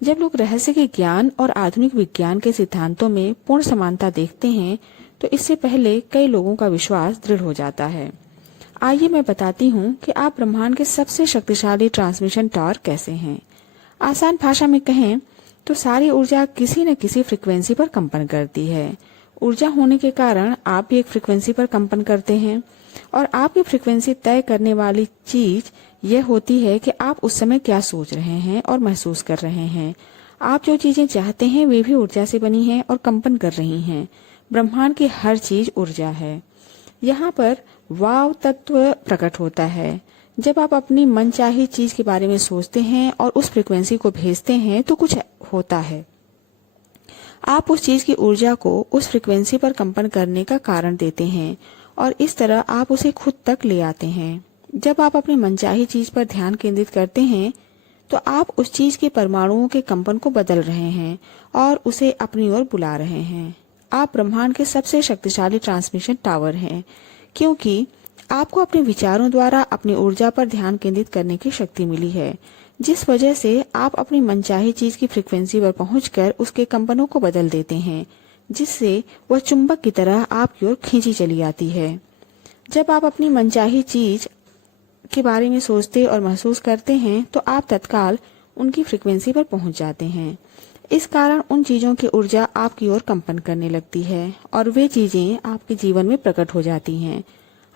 जब लोग रहस्य के ज्ञान और आधुनिक विज्ञान के सिद्धांतों में पूर्ण समानता देखते हैं तो इससे पहले कई लोगों का विश्वास दृढ़ हो जाता है। आइए मैं बताती हूँ कि आप ब्रह्मांड के सबसे शक्तिशाली ट्रांसमिशन टावर कैसे हैं। आसान भाषा में कहें तो सारी ऊर्जा किसी न किसी फ्रिक्वेंसी पर कंपन करती है। ऊर्जा होने के कारण आप भी एक फ्रिक्वेंसी पर कंपन करते हैं और आपकी फ्रिक्वेंसी तय करने वाली चीज यह होती है कि आप उस समय क्या सोच रहे हैं और महसूस कर रहे हैं। आप जो चीजें चाहते हैं वे भी ऊर्जा से बनी हैं और कंपन कर रही हैं। ब्रह्मांड की हर चीज ऊर्जा है। यहाँ पर वाव तत्व प्रकट होता है। जब आप अपनी मनचाही चीज के बारे में सोचते हैं और उस फ्रिक्वेंसी को भेजते हैं तो कुछ होता है। आप उस चीज की ऊर्जा को उस फ्रिक्वेंसी पर कंपन करने का कारण देते हैं और इस तरह आप उसे खुद तक ले आते हैं। जब आप अपनी मनचाही चीज पर ध्यान केंद्रित करते हैं तो आप उस चीज के परमाणुओं के कंपन को बदल रहे हैं और उसे अपनी ओर बुला रहे हैं। आप ब्रह्मांड के सबसे शक्तिशाली ट्रांसमिशन टावर हैं, क्योंकि आपको अपने विचारों द्वारा अपनी ऊर्जा पर ध्यान केंद्रित करने की शक्ति मिली है। जिस वजह से आप अपनी मनचाही चीज की फ्रीक्वेंसी पर पहुंचकर उसके कंपनों को बदल देते हैं, जिससे वह चुंबक की तरह आपकी ओर खींची चली आती है। जब आप अपनी मनचाही चीज के बारे में सोचते और महसूस करते हैं तो आप तत्काल उनकी फ्रीक्वेंसी पर पहुंच जाते हैं। इस कारण उन चीजों की ऊर्जा आपकी ओर कंपन करने लगती है और वे चीजें आपके जीवन में प्रकट हो जाती हैं।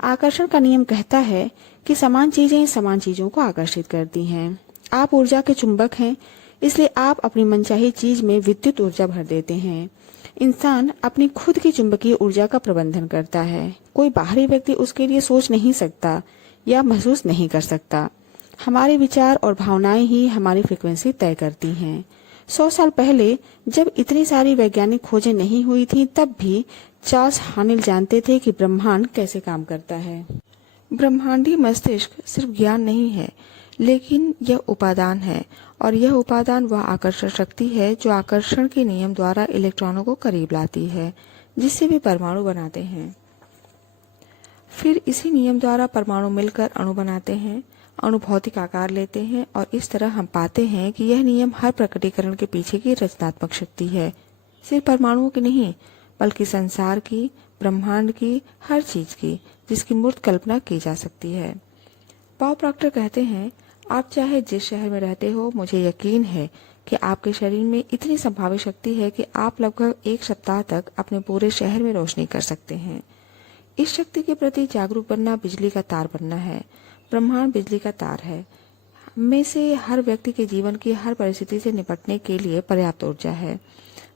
आकर्षण का नियम कहता है कि समान चीजें समान चीजों को आकर्षित करती हैं। आप ऊर्जा के चुंबक हैं, इसलिए आप अपनी मनचाही चीज में विद्युत ऊर्जा भर देते हैं। इंसान अपनी खुद की चुंबकीय ऊर्जा का प्रबंधन करता है। कोई बाहरी व्यक्ति उसके लिए सोच नहीं सकता या महसूस नहीं कर सकता। हमारे विचार और भावनाएं ही हमारी फ्रीक्वेंसी तय करती हैं। 100 साल पहले जब इतनी सारी वैज्ञानिक खोजें नहीं हुई थी, तब भी चार्ल्स हानेल जानते थे कि ब्रह्मांड कैसे काम करता है। ब्रह्मांडीय मस्तिष्क सिर्फ ज्ञान नहीं है, लेकिन यह उपादान है, और यह उपादान वह आकर्षण शक्ति है जो आकर्षण के नियम द्वारा इलेक्ट्रॉनों को करीब लाती है, जिससे वे परमाणु बनाते हैं। फिर इसी नियम द्वारा परमाणु मिलकर अणु बनाते हैं, अणु भौतिक आकार लेते हैं, और इस तरह हम पाते हैं कि यह नियम हर प्रकटीकरण के पीछे की रचनात्मक शक्ति है। सिर्फ परमाणुओं की नहीं, बल्कि संसार की, ब्रह्मांड की, हर चीज की, जिसकी मूर्त कल्पना की जा सकती है। बॉब प्रॉक्टर कहते हैं, आप चाहे जिस शहर में रहते हो, मुझे यकीन है कि आपके शरीर में इतनी संभावित शक्ति है कि आप लगभग 1 सप्ताह तक अपने पूरे शहर में रोशनी कर सकते हैं। इस शक्ति के प्रति जागरूक बनना बिजली का तार बनना है। ब्रह्मांड बिजली का तार है। में से हर व्यक्ति के जीवन की हर परिस्थिति से निपटने के लिए पर्याप्त ऊर्जा है।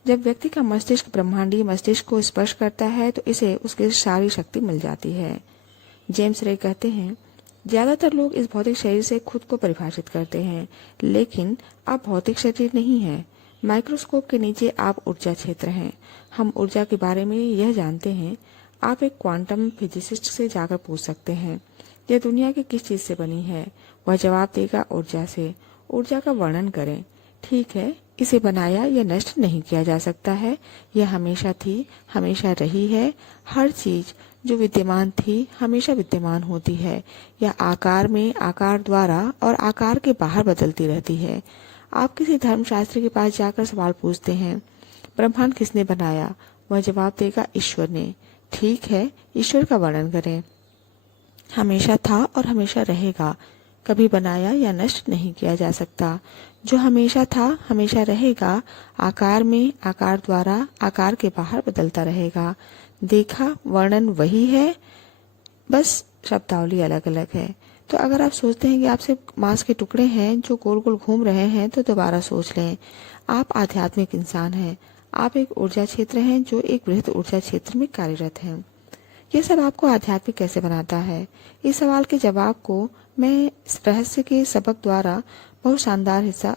जब व्यक्ति का मस्तिष्क ब्रह्मांडीय मस्तिष्क को स्पर्श करता है तो इसे उसकी सारी शक्ति मिल जाती है। जेम्स रे कहते हैं, ज्यादातर लोग इस भौतिक शरीर से खुद को परिभाषित करते हैं, लेकिन आप भौतिक शरीर नहीं है। माइक्रोस्कोप के नीचे आप ऊर्जा क्षेत्र हैं। हम ऊर्जा के बारे में यह जानते हैं। आप एक क्वांटम फिजिसिस्ट से जाकर पूछ सकते हैं, यह दुनिया की किस चीज से बनी है? वह जवाब देगा, ऊर्जा से। ऊर्जा का वर्णन करें। ठीक है, इसे बनाया या नष्ट नहीं किया जा सकता है। यह हमेशा थी, हमेशा रही है। हर चीज जो विद्यमान थी हमेशा विद्यमान होती है। यह आकार में, आकार द्वारा और आकार के बाहर बदलती रहती है। आप किसी धर्मशास्त्री के पास जाकर सवाल पूछते हैं, ब्रह्मांड किसने बनाया? वह जवाब देगा, ईश्वर ने। ठीक है, ईश्वर का वर्णन करें। हमेशा था और हमेशा रहेगा, कभी बनाया या नष्ट नहीं किया जा सकता। जो हमेशा था हमेशा रहेगा, आकार में, आकार द्वारा, आकार के बाहर बदलता रहेगा। देखा, वर्णन वही है, बस शब्दावली अलग अलग है। तो अगर आप सोचते हैं कि आप सिर्फ मांस के टुकड़े हैं जो गोल गोल घूम रहे हैं, तो दोबारा सोच लें। आप आध्यात्मिक इंसान हैं। आप एक ऊर्जा क्षेत्र हैं जो एक बृहद ऊर्जा क्षेत्र में कार्यरत है। यह सब आपको आध्यात्मिक कैसे बनाता है? इस सवाल के जवाब को मैं इस रहस्य के सबक द्वारा बहुत शानदार हिस्सा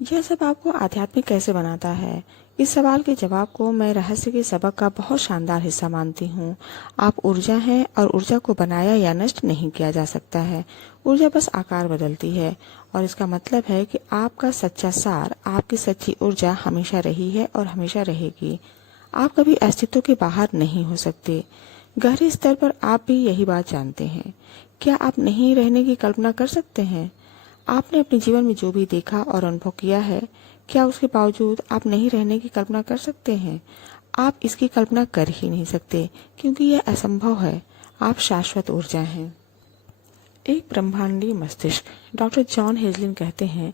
यह सब आपको आध्यात्मिक कैसे बनाता है? इस सवाल के जवाब को मैं रहस्य के सबक का बहुत शानदार हिस्सा मानती हूँ। आप ऊर्जा हैं और ऊर्जा को बनाया या नष्ट नहीं किया जा सकता है। ऊर्जा बस आकार बदलती है, और इसका मतलब है कि आपका सच्चा सार, आपकी सच्ची ऊर्जा हमेशा रही है और हमेशा रहेगी। आप कभी अस्तित्व के बाहर नहीं हो सकते। गहरे स्तर पर आप भी यही बात जानते हैं। क्या आप नहीं रहने की कल्पना कर सकते हैं? आपने अपने जीवन में जो भी देखा और अनुभव किया है, क्या उसके बावजूद आप नहीं रहने की कल्पना कर सकते हैं? आप इसकी कल्पना कर ही नहीं सकते, क्योंकि यह असंभव है। आप शाश्वत ऊर्जा हैं। एक ब्रह्मांडीय मस्तिष्क। डॉक्टर जॉन हेजलिन कहते हैं,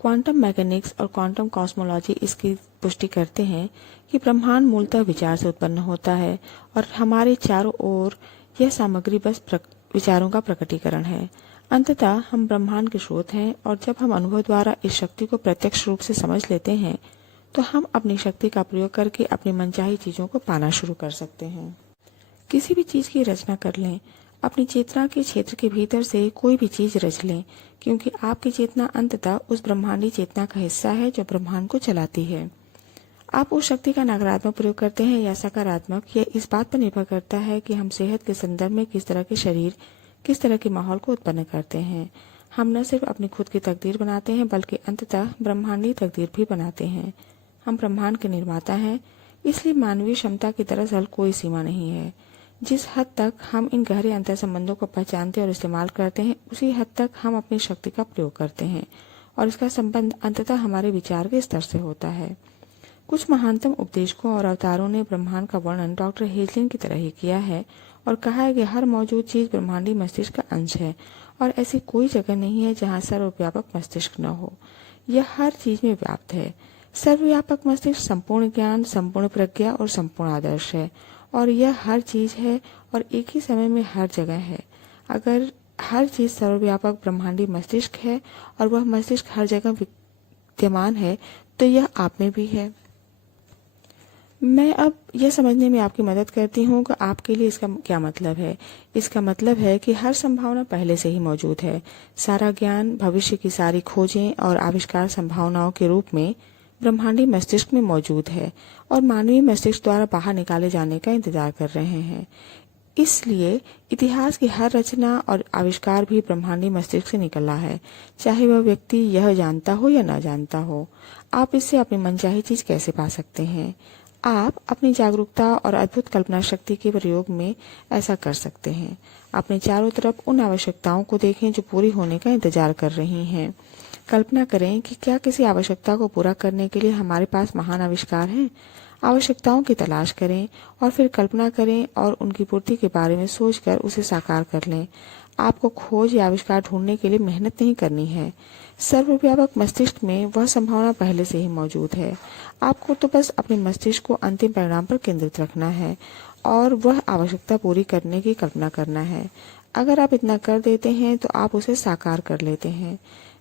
क्वांटम मैकेनिक्स और क्वांटम कॉस्मोलॉजी इसकी पुष्टि करते हैं कि ब्रह्मांड मूलतः विचार से उत्पन्न होता है, और हमारे चारों ओर यह सामग्री बस विचारों का प्रकटीकरण है। अंततः हम ब्रह्मांड के स्रोत हैं, और जब हम अनुभव द्वारा इस शक्ति को प्रत्यक्ष रूप से समझ लेते हैं, तो हम अपनी शक्ति का प्रयोग करके अपनी मनचाही चीजों को पाना शुरू कर सकते हैं। किसी भी चीज की रचना कर लें। अपनी चेतना के क्षेत्र के भीतर से कोई भी चीज रच लें, क्योंकि आपकी चेतना अंततः उस ब्रह्मांडी चेतना का हिस्सा है जो ब्रह्मांड को चलाती है। आप उस शक्ति का नकारात्मक प्रयोग करते हैं या सकारात्मक, यह इस बात पर निर्भर करता है कि हम सेहत के संदर्भ में किस तरह के शरीर, किस तरह के माहौल को उत्पन्न करते हैं। हम न सिर्फ अपनी खुद की तकदीर बनाते हैं, बल्कि अंततः ब्रह्मांडी तकदीर भी बनाते हैं। हम ब्रह्मांड के निर्माता हैं, इसलिए मानवीय क्षमता की दरअसल कोई सीमा नहीं है। जिस हद तक हम इन गहरे अंतर संबंधों को पहचानते और इस्तेमाल करते हैं, उसी हद तक हम अपनी शक्ति का प्रयोग करते हैं और इसका संबंध अंततः हमारे विचार के स्तर से होता है। कुछ महानतम उपदेशकों और अवतारों ने ब्रह्मांड का वर्णन डॉक्टर हेजलिन की तरह ही किया है और कहा है कि हर मौजूद चीज ब्रह्मांडी मस्तिष्क का अंश है और ऐसी कोई जगह नहीं है जहाँ सर्वव्यापक मस्तिष्क न हो। यह हर चीज में व्याप्त है। सर्वव्यापक मस्तिष्क संपूर्ण ज्ञान, संपूर्ण प्रज्ञा और संपूर्ण आदर्श है और यह हर चीज है और एक ही समय में हर जगह है। अगर हर चीज सर्वव्यापक ब्रह्मांडी मस्तिष्क है और वह मस्तिष्क हर जगह विद्यमान है, तो यह आप में भी है। मैं अब यह समझने में आपकी मदद करती हूँ कि आपके लिए इसका क्या मतलब है। इसका मतलब है कि हर संभावना पहले से ही मौजूद है। सारा ज्ञान, भविष्य की सारी खोजें और आविष्कार संभावनाओं के रूप में ब्रह्मांडी मस्तिष्क में मौजूद है और मानवीय मस्तिष्क द्वारा बाहर निकाले जाने का इंतजार कर रहे हैं। इसलिए इतिहास की हर रचना और आविष्कार भी ब्रह्मांडी मस्तिष्क से निकला है, चाहे वह व्यक्ति यह जानता हो या न जानता हो। आप इससे अपनी मनचाही चीज कैसे पा सकते हैं? आप अपनी जागरूकता और अद्भुत कल्पना शक्ति के प्रयोग में ऐसा कर सकते हैं। अपने चारों तरफ उन आवश्यकताओं को देखें जो पूरी होने का इंतजार कर रही हैं। कल्पना करें कि क्या किसी आवश्यकता को पूरा करने के लिए हमारे पास महान आविष्कार हैं। आवश्यकताओं की तलाश करें और फिर कल्पना करें और उनकी पूर्ति के बारे में सोचकर उसे साकार कर लें। आपको खोज या आविष्कार ढूंढने के लिए मेहनत नहीं करनी है। सर्वव्यापक मस्तिष्क में वह संभावना पहले से ही मौजूद है। आपको तो बस अपने मस्तिष्क को अंतिम परिणाम पर केंद्रित रखना है और वह आवश्यकता पूरी करने की कल्पना करना है। अगर आप इतना कर देते हैं तो आप उसे साकार कर लेते हैं।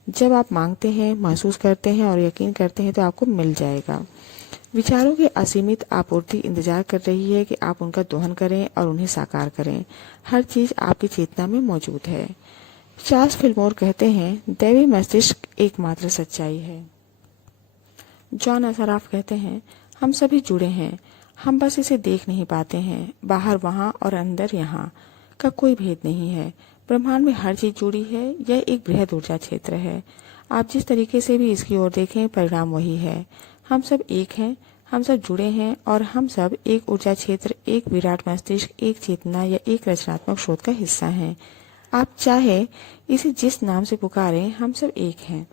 जब आप मांगते हैं, महसूस करते हैं और यकीन करते हैं तो आपको मिल जाएगा। विचारों की असीमित आपूर्ति इंतजार कर रही है कि आप उनका दोहन करें और उन्हें साकार करें। हर चीज आपकी चेतना में मौजूद है। चार्ल्स फिल्मोर कहते हैं, दैवी मस्तिष्क एकमात्र सच्चाई है। जॉन असराफ कहते हैं, हम सभी जुड़े हैं, हम बस इसे देख नहीं पाते हैं। बाहर वहाँ और अंदर यहाँ का कोई भेद नहीं है। ब्रह्मांड में हर चीज जुड़ी है। यह एक बृहद ऊर्जा क्षेत्र है। आप जिस तरीके से भी इसकी ओर देखें, परिणाम वही है। हम सब एक हैं, हम सब जुड़े हैं और हम सब एक ऊर्जा क्षेत्र, एक विराट मस्तिष्क, एक चेतना या एक रचनात्मक शोध का हिस्सा हैं। आप चाहे इसे जिस नाम से पुकारें, हम सब एक हैं।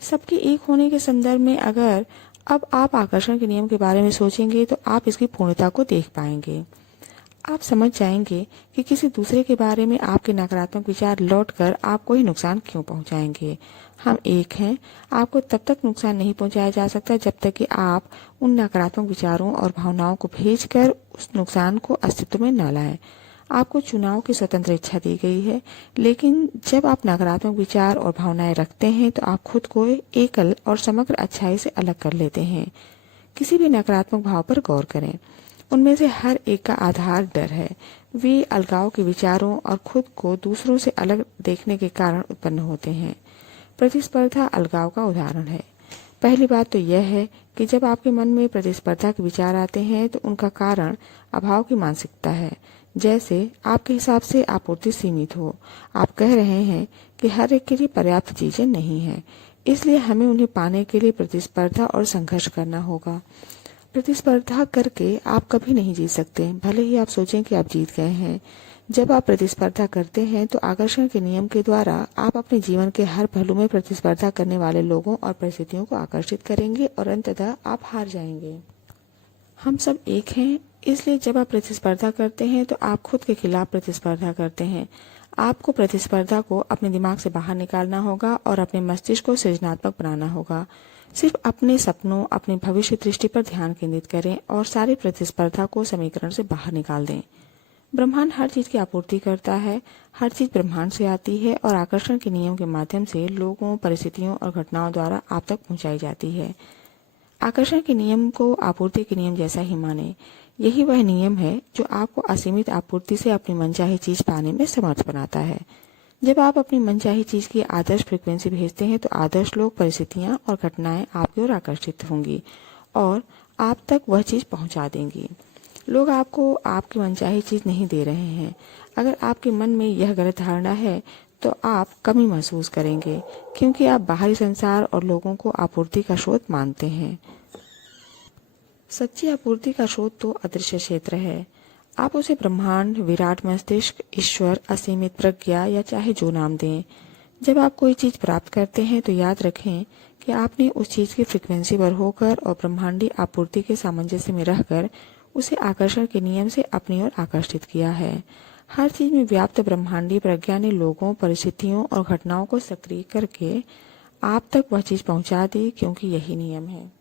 सबके एक होने के संदर्भ में अगर अब आप आकर्षण के नियम के बारे में सोचेंगे तो आप इसकी पूर्णता को देख पाएंगे। आप समझ जाएंगे कि किसी दूसरे के बारे में आपके नकारात्मक विचार लौटकर आपको ही नुकसान क्यों पहुंचाएंगे। हम एक हैं। आपको तब तक नुकसान नहीं पहुंचाया जा सकता जब तक कि आप उन नकारात्मक विचारों और भावनाओं को भेजकर उस नुकसान को अस्तित्व में न लाएं। आपको चुनाव की स्वतंत्र इच्छा दी गई है, लेकिन जब आप नकारात्मक विचार और भावनाएं रखते हैं तो आप खुद को एकल और समग्र अच्छाई से अलग कर लेते हैं। किसी भी नकारात्मक भाव पर गौर करें। उनमें से हर एक का आधार डर है। वे अलगाव के विचारों और खुद को दूसरों से अलग देखने के कारण उत्पन्न होते हैं। प्रतिस्पर्धा अलगाव का उदाहरण है। पहली बात तो यह है कि जब आपके मन में प्रतिस्पर्धा के विचार आते हैं तो उनका कारण अभाव की मानसिकता है। जैसे आपके हिसाब से आपूर्ति सीमित हो। आप कह रहे हैं कि हर एक के लिए पर्याप्त चीजें नहीं हैं, इसलिए हमें उन्हें पाने के लिए प्रतिस्पर्धा और संघर्ष करना होगा। प्रतिस्पर्धा करके आप कभी नहीं जीत सकते, भले ही आप सोचें कि आप जीत गए हैं। जब आप प्रतिस्पर्धा करते हैं तो आकर्षण के नियम के द्वारा आप अपने जीवन के हर पहलू में प्रतिस्पर्धा करने वाले लोगों और परिस्थितियों को आकर्षित करेंगे और अंततः आप हार जाएंगे। हम सब एक हैं, इसलिए जब आप प्रतिस्पर्धा करते हैं तो आप खुद के खिलाफ प्रतिस्पर्धा करते हैं। आपको प्रतिस्पर्धा को अपने दिमाग से बाहर निकालना होगा और अपने मस्तिष्क को सृजनात्मक बनाना होगा। सिर्फ अपने सपनों, अपनी भविष्य दृष्टि पर ध्यान केंद्रित करें और सारी प्रतिस्पर्धा को समीकरण से बाहर निकाल दें। ब्रह्मांड हर चीज की आपूर्ति करता है। हर चीज ब्रह्मांड से आती है और आकर्षण के नियम के माध्यम से लोगों, परिस्थितियों और घटनाओं द्वारा आप तक पहुंचाई जाती है। आकर्षण के नियम को आपूर्ति के नियम जैसा ही माने। यही वह नियम है जो आपको असीमित आपूर्ति से अपनी मनचाही चीज पाने में समर्थ बनाता है। जब आप अपनी मनचाही चीज की आदर्श फ्रीक्वेंसी भेजते हैं तो आदर्श लोग, परिस्थितियां और घटनाएं आपकी ओर आकर्षित होंगी और आप तक वह चीज पहुंचा देंगी। लोग आपको आपकी मनचाही चीज नहीं दे रहे हैं। अगर आपके मन में यह गलत धारणा है तो आप कमी महसूस करेंगे, क्योंकि आप बाहरी संसार और लोगों को आपूर्ति का स्रोत मानते हैं। सच्ची आपूर्ति का स्रोत तो अदृश्य क्षेत्र है। आप उसे ब्रह्मांड, विराट मस्तिष्क, ईश्वर, असीमित प्रज्ञा या चाहे जो नाम दें। जब आप कोई चीज प्राप्त करते हैं तो याद रखें कि आपने उस चीज की फ्रिक्वेंसी पर होकर और ब्रह्मांडी आपूर्ति के सामंजस्य में रहकर उसे आकर्षण के नियम से अपनी ओर आकर्षित किया है। हर चीज में व्याप्त ब्रह्मांडी प्रज्ञा ने लोगों, परिस्थितियों और घटनाओं को सक्रिय करके आप तक वह चीज पहुंचा दी, क्योंकि यही नियम है।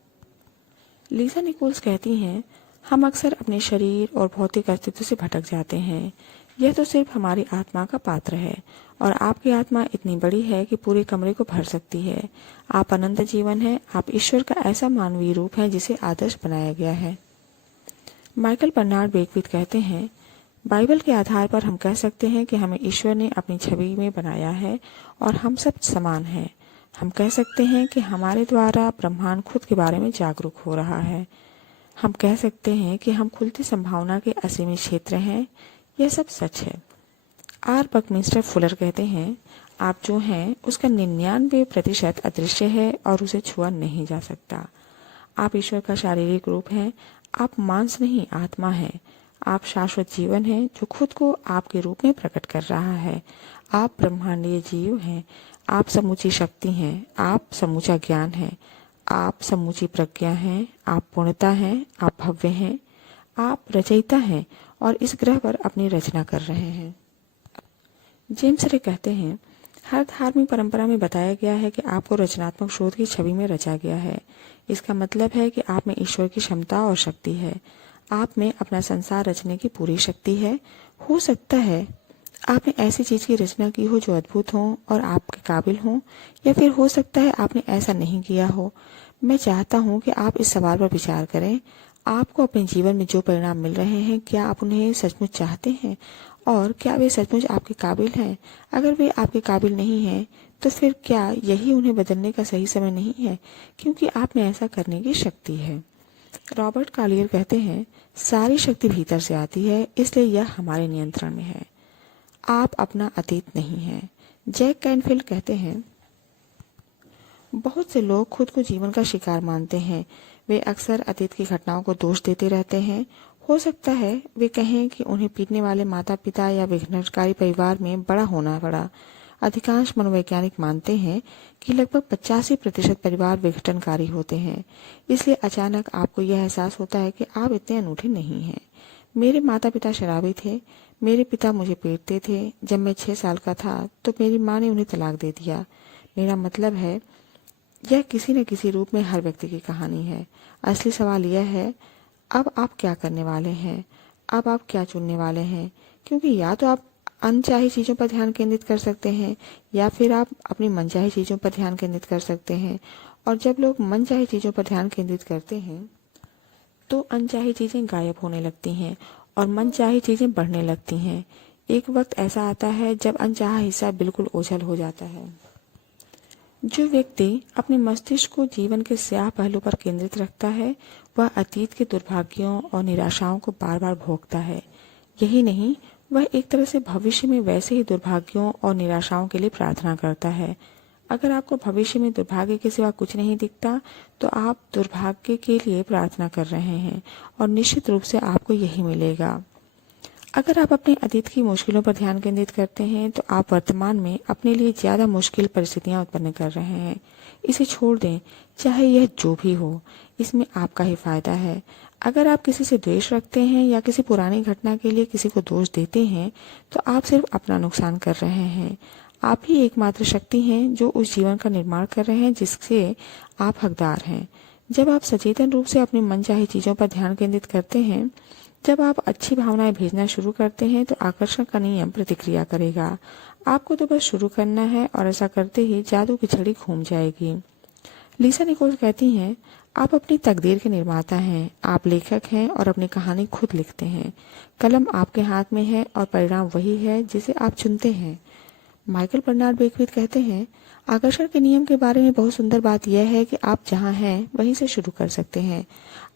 लीसा निकोल्स कहती हैं, हम अक्सर अपने शरीर और भौतिक अस्तित्व से भटक जाते हैं। यह तो सिर्फ हमारी आत्मा का पात्र है और आपकी आत्मा इतनी बड़ी है कि पूरे कमरे को भर सकती है। आप अनंत जीवन हैं। आप ईश्वर का ऐसा मानवीय रूप हैं जिसे आदर्श बनाया गया है। माइकल बर्नार्ड बेकविथ कहते हैं, बाइबल के आधार पर हम कह सकते हैं कि हमें ईश्वर ने अपनी छवि में बनाया है और हम सब समान हैं। हम कह सकते हैं कि हमारे द्वारा ब्रह्मांड खुद के बारे में जागरूक हो रहा है। हम कह सकते हैं कि हम खुलती संभावना के असीमित क्षेत्र हैं। यह सब सच है। आर बकमिंस्टर फुलर कहते हैं, आप जो हैं उसका 99% अदृश्य है और उसे छुआ नहीं जा सकता। आप ईश्वर का शारीरिक रूप हैं। आप मांस नहीं, आत्मा हैं। आप शाश्वत जीवन हैं जो खुद को आपके रूप में प्रकट कर रहा है। आप ब्रह्मांडीय जीव हैं। आप समूची शक्ति हैं। आप समूचा ज्ञान हैं। आप समूची प्रज्ञा हैं। आप पूर्णता हैं। आप भव्य हैं। आप रचयिता हैं और इस ग्रह पर अपनी रचना कर रहे हैं। जेम्स रे कहते हैं, हर धार्मिक परंपरा में बताया गया है कि आपको रचनात्मक शोध की छवि में रचा गया है। इसका मतलब है कि आप में ईश्वर की क्षमता और शक्ति है। आप में अपना संसार रचने की पूरी शक्ति है। हो सकता है आपने ऐसी चीज की रचना की हो जो अद्भुत हो और आपके काबिल हो, या फिर हो सकता है आपने ऐसा नहीं किया हो। मैं चाहता हूं कि आप इस सवाल पर विचार करें। आपको अपने जीवन में जो परिणाम मिल रहे हैं, क्या आप उन्हें सचमुच चाहते हैं और क्या वे सचमुच आपके काबिल हैं? अगर वे आपके काबिल नहीं हैं, तो फिर क्या यही उन्हें बदलने का सही समय नहीं है, क्योंकि आप में ऐसा करने की शक्ति है। रॉबर्ट कालियर कहते हैं, सारी शक्ति भीतर से आती है, इसलिए यह हमारे नियंत्रण में है। आप अपना अतीत नहीं हैं। जैक कैनफील्ड कहते हैं, बहुत से लोग खुद को जीवन का शिकार मानते हैं। वे अक्सर अतीत की घटनाओं को दोष देते रहते हैं। हो सकता है वे कहें कि उन्हें पीटने वाले माता पिता या विघ्नकारी परिवार में बड़ा होना पड़ा। अधिकांश मनोवैज्ञानिक मानते हैं कि लगभग 85% परिवार विघटनकारी होते हैं। इसलिए अचानक आपको यह एहसास होता है कि आप इतने अनूठे नहीं हैं। मेरे माता पिता शराबी थे। मेरे पिता मुझे पीटते थे। जब मैं 6 साल का था तो मेरी माँ ने उन्हें तलाक दे दिया। मेरा मतलब है, यह किसी न किसी रूप में हर व्यक्ति की कहानी है। असली सवाल यह है, अब आप क्या करने वाले हैं? अब आप क्या चुनने वाले हैं? क्योंकि या तो आप अनचाही चीजों पर ध्यान केंद्रित कर सकते हैं या फिर आप अपनी मनचाही चीजों पर ध्यान केंद्रित कर सकते हैं। और जब लोग मनचाही चीजों पर ध्यान केंद्रित करते हैं तो अनचाही चीजें गायब होने लगती हैं और मनचाही चीजें बढ़ने लगती हैं। एक वक्त ऐसा आता है जब अनचाहा हिस्सा बिल्कुल ओझल हो जाता है। जो व्यक्ति अपने मस्तिष्क को जीवन के स्याह पहलू पर केंद्रित रखता है, वह अतीत के दुर्भाग्यों और निराशाओं को बार बार भोगता है। यही नहीं, वह एक तरह से भविष्य में वैसे ही दुर्भाग्यों और निराशाओं के लिए प्रार्थना करता है। अगर आपको भविष्य में दुर्भाग्य के सिवा कुछ नहीं दिखता, तो आप दुर्भाग्य के लिए प्रार्थना कर रहे हैं और निश्चित रूप से आपको यही मिलेगा। अगर आप अपने अतीत की मुश्किलों पर ध्यान केंद्रित करते हैं, तो आप वर्तमान में अपने लिए ज्यादा मुश्किल परिस्थितियां उत्पन्न कर रहे हैं। इसे छोड़ दें, चाहे यह जो भी हो, इसमें आपका ही फायदा है। अगर आप किसी से द्वेष रखते हैं या किसी पुरानी घटना के लिए किसी को दोष देते हैं, तो आप सिर्फ अपना नुकसान कर रहे हैं। आप ही एकमात्र शक्ति हैं जो उस जीवन का निर्माण कर रहे हैं जिससे आप हकदार हैं। जब आप सचेतन रूप से अपनी मनचाही चीजों पर ध्यान केंद्रित करते हैं, जब आप अच्छी भावनाएं भेजना शुरू करते हैं, तो आकर्षण का नियम प्रतिक्रिया करेगा। आपको तो बस शुरू करना है और ऐसा करते ही जादू की छड़ी घूम जाएगी। लीसा निकोल्स कहती हैं, आप अपनी तकदीर के निर्माता हैं। आप लेखक हैं और अपनी कहानी खुद लिखते हैं। कलम आपके हाथ में है और परिणाम वही है जिसे आप चुनते हैं। माइकल बर्नार्ड बेकविथ कहते हैं, आकर्षण के नियम के बारे में बहुत सुंदर बात यह है कि आप जहां हैं वहीं से शुरू कर सकते हैं।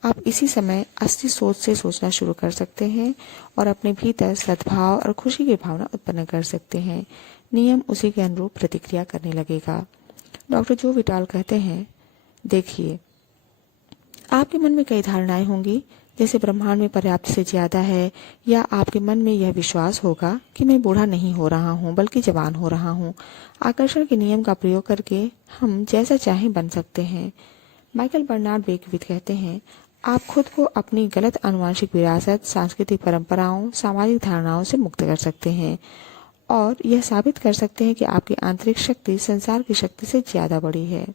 आप इसी समय असली सोच से सोचना शुरू कर सकते हैं और अपने भीतर सद्भाव और खुशी की भावना उत्पन्न कर सकते हैं। नियम उसी के अनुरूप प्रतिक्रिया करने लगेगा। डॉक्टर जो विटाल कहते हैं, देखिए, आपके मन में कई धारणाएं होंगी, जैसे ब्रह्मांड में पर्याप्त से ज्यादा है, या आपके मन में यह विश्वास होगा कि मैं बूढ़ा नहीं हो रहा हूँ बल्कि जवान हो रहा हूँ। आकर्षण के नियम का प्रयोग करके हम जैसा चाहें बन सकते हैं। माइकल बर्नार्ड बेकविथ कहते हैं, आप खुद को अपनी गलत आनुवंशिक विरासत, सांस्कृतिक परंपराओं, सामाजिक धारणाओं से मुक्त कर सकते हैं और यह साबित कर सकते हैं कि आपकी आंतरिक शक्ति संसार की शक्ति से ज्यादा बड़ी है।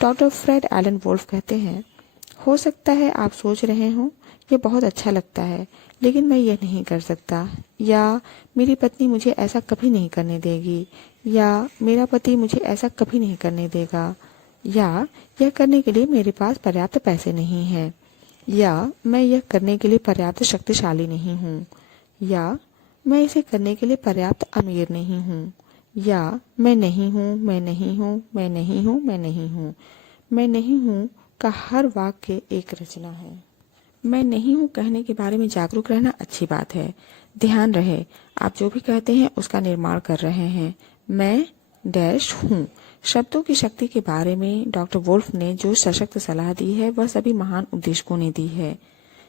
डॉक्टर फ्रेड एलन वोल्फ कहते हैं, हो सकता है आप सोच रहे हो ये बहुत अच्छा लगता है, लेकिन मैं यह नहीं कर सकता, या मेरी पत्नी मुझे ऐसा कभी नहीं करने देगी, या मेरा पति मुझे ऐसा कभी नहीं करने देगा, या यह करने के लिए मेरे पास पर्याप्त पैसे नहीं हैं, या मैं यह करने के लिए पर्याप्त शक्तिशाली नहीं हूँ, या मैं इसे करने के लिए पर्याप्त अमीर नहीं हूँ, या मैं नहीं हूँ, मैं नहीं हूँ, मैं नहीं हूँ, मैं नहीं हूँ। मैं नहीं हूँ का हर वाक्य एक रचना है। मैं नहीं हूँ कहने के बारे में जागरूक रहना अच्छी बात है। ध्यान रहे, आप जो भी कहते हैं उसका निर्माण कर रहे हैं। मैं डैश हूँ शब्दों की शक्ति के बारे में डॉक्टर वोल्फ ने जो सशक्त सलाह दी है वह सभी महान उपदेशकों ने दी है।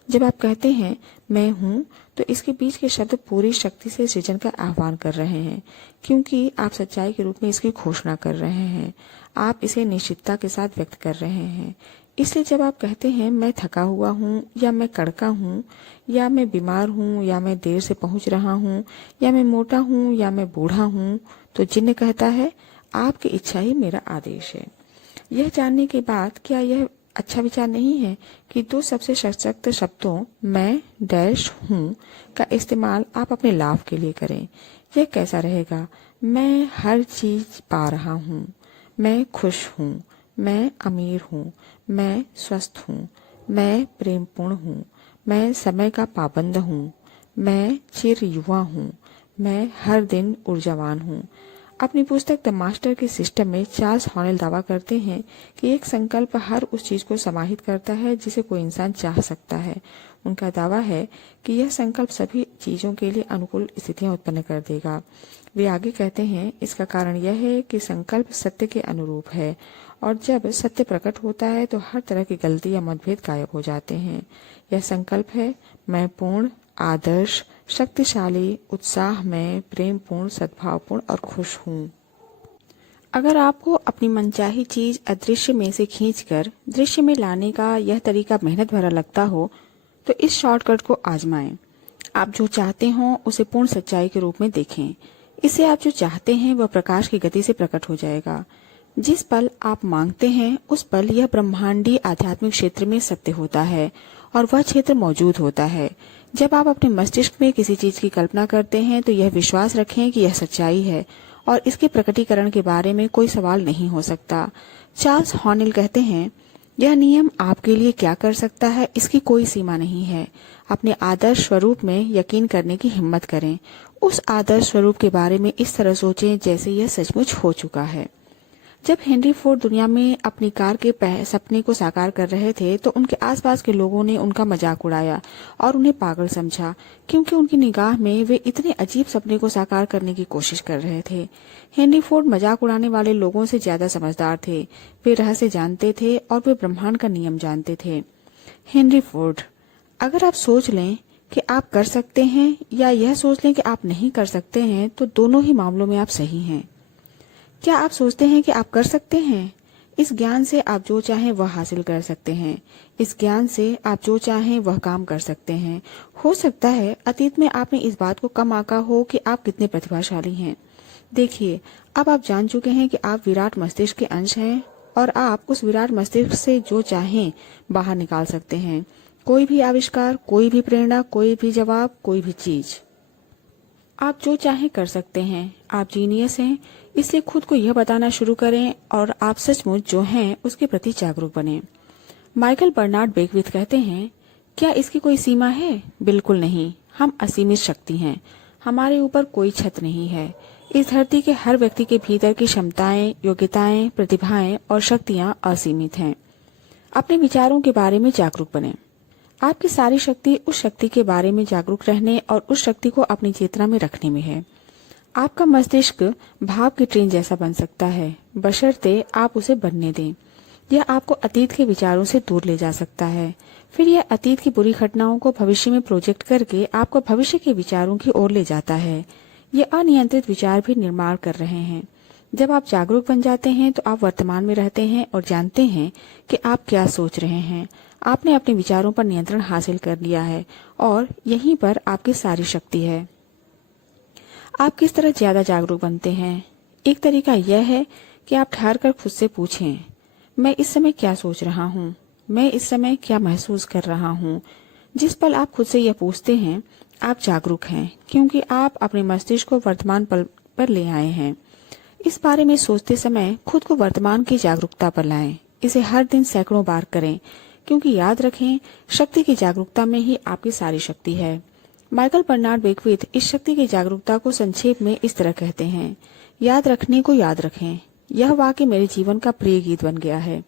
जब आप कहते हैं मैं हूँ, तो इसके बीच के शब्द पूरी शक्ति से सृजन का आह्वान कर रहे हैं, क्योंकि आप सच्चाई के रूप में इसकी घोषणा कर रहे हैं। आप इसे निश्चितता के साथ व्यक्त कर रहे हैं। इसलिए जब आप कहते हैं मैं थका हुआ हूँ, या मैं कड़का हूँ, या मैं बीमार हूँ, या मैं देर से पहुंच रहा हूँ, या मैं मोटा हूँ, या मैं बूढ़ा हूँ, तो जिन्न कहता है आपकी इच्छा ही मेरा आदेश है। यह जानने के बाद क्या यह अच्छा विचार नहीं है कि दो सबसे सशक्त शब्दों मैं डैश हूँ का इस्तेमाल आप अपने लाभ के लिए करें। यह कैसा रहेगा? मैं हर चीज पा रहा हूँ, मैं खुश हूँ, मैं अमीर हूँ, मैं स्वस्थ हूँ, मैं प्रेमपूर्ण हूँ, मैं समय का पाबंद हूँ, मैं चिर युवा हूँ, मैं हर दिन ऊर्जावान हूँ। अपनी पुस्तक द मास्टर के सिस्टम में चार्ल्स हॉनेल दावा करते हैं कि एक संकल्प हर उस चीज को समाहित करता है जिसे कोई इंसान चाह सकता है। उनका दावा है कि यह संकल्प सभी चीजों के लिए अनुकूल स्थितियां उत्पन्न कर देगा। वे आगे कहते हैं, इसका कारण यह है कि संकल्प सत्य के अनुरूप है, और जब सत्य प्रकट होता है तो हर तरह की गलती या मतभेद गायब हो जाते हैं। यह संकल्प है, मैं पूर्ण, आदर्श, शक्तिशाली, उत्साह में, प्रेमपूर्ण, सद्भावपूर्ण और खुश हूँ। अगर आपको अपनी मनचाही चीज अदृश्य में से खींचकर दृश्य में लाने का यह तरीका मेहनत भरा लगता हो, तो इस शॉर्टकट को आजमाएं। आप जो चाहते हो उसे पूर्ण सच्चाई के रूप में देखें। इससे आप जो चाहते हैं वह प्रकाश की गति से प्रकट हो जाएगा। जिस पल आप मांगते हैं उस पल यह ब्रह्मांडीय आध्यात्मिक क्षेत्र में सत्य होता है और वह क्षेत्र मौजूद होता है। जब आप अपने मस्तिष्क में किसी चीज की कल्पना करते हैं तो यह विश्वास रखें कि यह सच्चाई है और इसके प्रकटीकरण के बारे में कोई सवाल नहीं हो सकता। चार्ल्स हॉनेल कहते हैं, यह नियम आपके लिए क्या कर सकता है इसकी कोई सीमा नहीं है। अपने आदर्श स्वरूप में यकीन करने की हिम्मत करें। उस आदर्श स्वरूप के बारे में इस तरह सोचें जैसे यह सचमुच हो चुका है। जब हेनरी फोर्ड दुनिया में अपनी कार के सपने को साकार कर रहे थे तो उनके आसपास के लोगों ने उनका मजाक उड़ाया और उन्हें पागल समझा, क्योंकि उनकी निगाह में वे इतने अजीब सपने को साकार करने की कोशिश कर रहे थे। हेनरी फोर्ड मजाक उड़ाने वाले लोगों से ज्यादा समझदार थे। वे रहस्य जानते थे और वे ब्रह्मांड का नियम जानते थे। हेनरी फोर्ड, अगर आप सोच लें कि आप कर सकते हैं या यह सोच लें कि आप नहीं कर सकते हैं, तो दोनों ही मामलों में आप सही हैं। क्या आप सोचते हैं कि आप कर सकते हैं? इस ज्ञान से आप जो चाहें वह हासिल कर सकते हैं। इस ज्ञान से आप जो चाहें वह काम कर सकते हैं। हो सकता है अतीत में आपने इस बात को कम आंका हो कि आप कितने प्रतिभाशाली हैं। देखिए, अब आप जान चुके हैं कि आप विराट मस्तिष्क के अंश हैं और आप उस विराट मस्तिष्क से जो चाहें बाहर निकाल सकते हैं। कोई भी आविष्कार, कोई भी प्रेरणा, कोई भी जवाब, कोई भी चीज, आप जो चाहें कर सकते हैं। आप जीनियस हैं, इसलिए खुद को यह बताना शुरू करें और आप सचमुच जो हैं उसके प्रति जागरूक बने। माइकल बर्नार्ड बेकविथ कहते हैं, क्या इसकी कोई सीमा है? बिल्कुल नहीं। हम असीमित शक्ति हैं। हमारे ऊपर कोई छत नहीं है। इस धरती के हर व्यक्ति के भीतर की क्षमताएं, योग्यताएं, प्रतिभाएं और शक्तियां असीमित हैं। अपने विचारों के बारे में जागरूक बने। आपकी सारी शक्ति उस शक्ति के बारे में जागरूक रहने और उस शक्ति को अपनी चेतना में रखने में है। आपका मस्तिष्क भाव की ट्रेन जैसा बन सकता है, बशर्ते आप उसे बनने दें। यह आपको अतीत के विचारों से दूर ले जा सकता है। फिर यह अतीत की बुरी घटनाओं को भविष्य में प्रोजेक्ट करके आपको भविष्य के विचारों की ओर ले जाता है। ये अनियंत्रित विचार भी निर्माण कर रहे हैं। जब आप जागरूक बन जाते हैं तो आप वर्तमान में रहते हैं और जानते हैं कि आप क्या सोच रहे हैं। आपने अपने विचारों पर नियंत्रण हासिल कर लिया है और यहीं पर आपकी सारी शक्ति है। आप किस तरह ज्यादा जागरूक बनते हैं? एक तरीका यह है कि आप ठहर कर खुद से पूछें, मैं इस समय क्या सोच रहा हूँ? मैं इस समय क्या महसूस कर रहा हूँ? जिस पल आप खुद से यह पूछते हैं, आप जागरूक हैं, क्योंकि आप अपने मस्तिष्क को वर्तमान पल पर ले आए हैं। इस बारे में सोचते समय खुद को वर्तमान की जागरूकता पर लाएं। इसे हर दिन सैकड़ों बार करें, क्योंकि याद रखें, शक्ति की जागरूकता में ही आपकी सारी शक्ति है। माइकल बर्नार्ड बेकविथ इस शक्ति की जागरूकता को संक्षेप में इस तरह कहते हैं, याद रखने को याद रखें। यह वाक्य मेरे जीवन का प्रिय गीत बन गया है।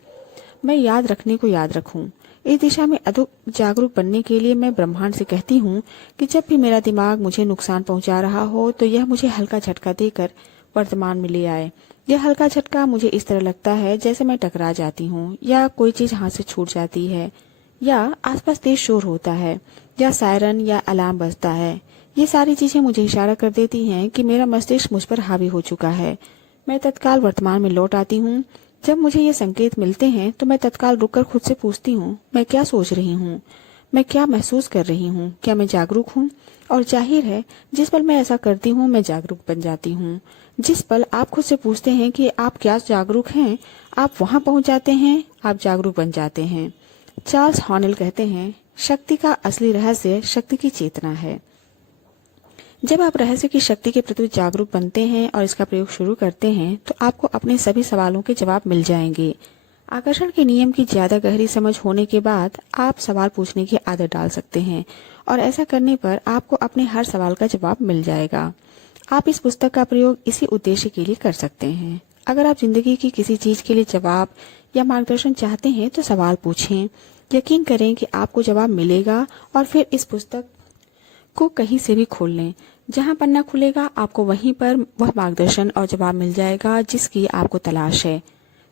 मैं याद रखने को याद रखूं। इस दिशा में अधिक जागरूक बनने के लिए मैं ब्रह्मांड से कहती हूँ कि जब भी मेरा दिमाग मुझे नुकसान पहुंचा रहा हो तो यह मुझे हल्का झटका देकर वर्तमान में ले आए। यह हल्का झटका मुझे इस तरह लगता है जैसे मैं टकरा जाती हूँ, या कोई चीज हाथ से छूट जाती है, या आसपास तेज शोर होता है, या सायरन या अलार्म बजता है। ये सारी चीजें मुझे इशारा कर देती हैं कि मेरा मस्तिष्क मुझ पर हावी हो चुका है। मैं तत्काल वर्तमान में लौट आती हूँ। जब मुझे ये संकेत मिलते हैं तो मैं तत्काल रुककर खुद से पूछती हूँ, मैं क्या सोच रही हूँ? मैं क्या महसूस कर रही हूँ? क्या मैं जागरूक हूँ? और जाहिर है, जिस पल मैं ऐसा करती हूँ मैं जागरूक बन जाती हूँ। जिस पल आप खुद से पूछते हैं कि आप क्या जागरूक हैं, आप वहां पहुंच जाते हैं, आप जागरूक बन जाते हैं। चार्ल्स हॉनेल कहते हैं, शक्ति का असली रहस्य शक्ति की चेतना है। जब आप रहस्य की शक्ति के प्रति जागरूक बनते हैं और इसका प्रयोग शुरू करते हैं तो आपको अपने सभी सवालों के जवाब मिल जाएंगे। आकर्षण के नियम की ज्यादा गहरी समझ होने के बाद आप सवाल पूछने की आदत डाल सकते हैं, और ऐसा करने पर आपको अपने हर सवाल का जवाब मिल जाएगा। आप इस पुस्तक का प्रयोग इसी उद्देश्य के लिए कर सकते हैं। अगर आप जिंदगी की किसी चीज के लिए जवाब या मार्गदर्शन चाहते हैं तो सवाल पूछें। यकीन करें कि आपको जवाब मिलेगा, और फिर इस पुस्तक को कहीं से भी खोल लें। जहां पन्ना खुलेगा आपको वहीं पर वह मार्गदर्शन और जवाब मिल जाएगा जिसकी आपको तलाश है।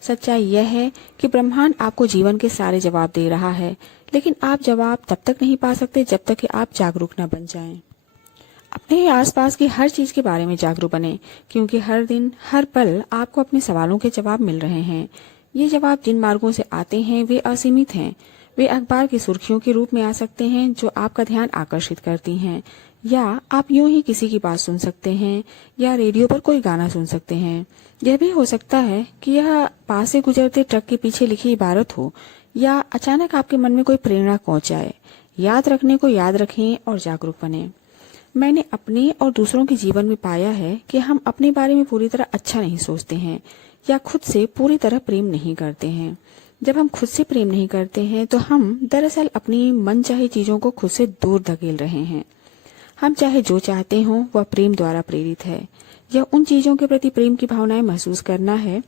सच्चाई यह है कि ब्रह्मांड आपको जीवन के सारे जवाब दे रहा है, लेकिन आप जवाब तब तक नहीं पा सकते जब तक कि आप जागरूक न बन जाएं। अपने आसपास की हर चीज के बारे में जागरूक बने, क्योंकि हर दिन हर पल आपको अपने सवालों के जवाब मिल रहे हैं। ये जवाब जिन मार्गों से आते हैं वे असीमित हैं। वे अखबार की सुर्खियों के रूप में आ सकते हैं जो आपका ध्यान आकर्षित करती हैं, या आप यूं ही किसी की बात सुन सकते हैं, या रेडियो पर कोई गाना सुन सकते हैं। यह भी हो सकता है कि यह पास से गुजरते ट्रक के पीछे लिखी इबारत हो, या अचानक आपके मन में कोई प्रेरणा पहुंच जाए। याद रखने को याद रखें और जागरूक बने। मैंने अपने और दूसरों के जीवन में पाया है कि हम अपने बारे में पूरी तरह अच्छा नहीं सोचते हैं, या खुद से पूरी तरह प्रेम नहीं करते हैं। जब हम खुद से प्रेम नहीं करते हैं तो हम दरअसल अपनी मनचाही चीजों को खुद से दूर धकेल रहे हैं। हम चाहे जो चाहते हों वह प्रेम द्वारा प्रेरित है। यह उन चीजों के प्रति प्रेम की भावनाएं महसूस करना है,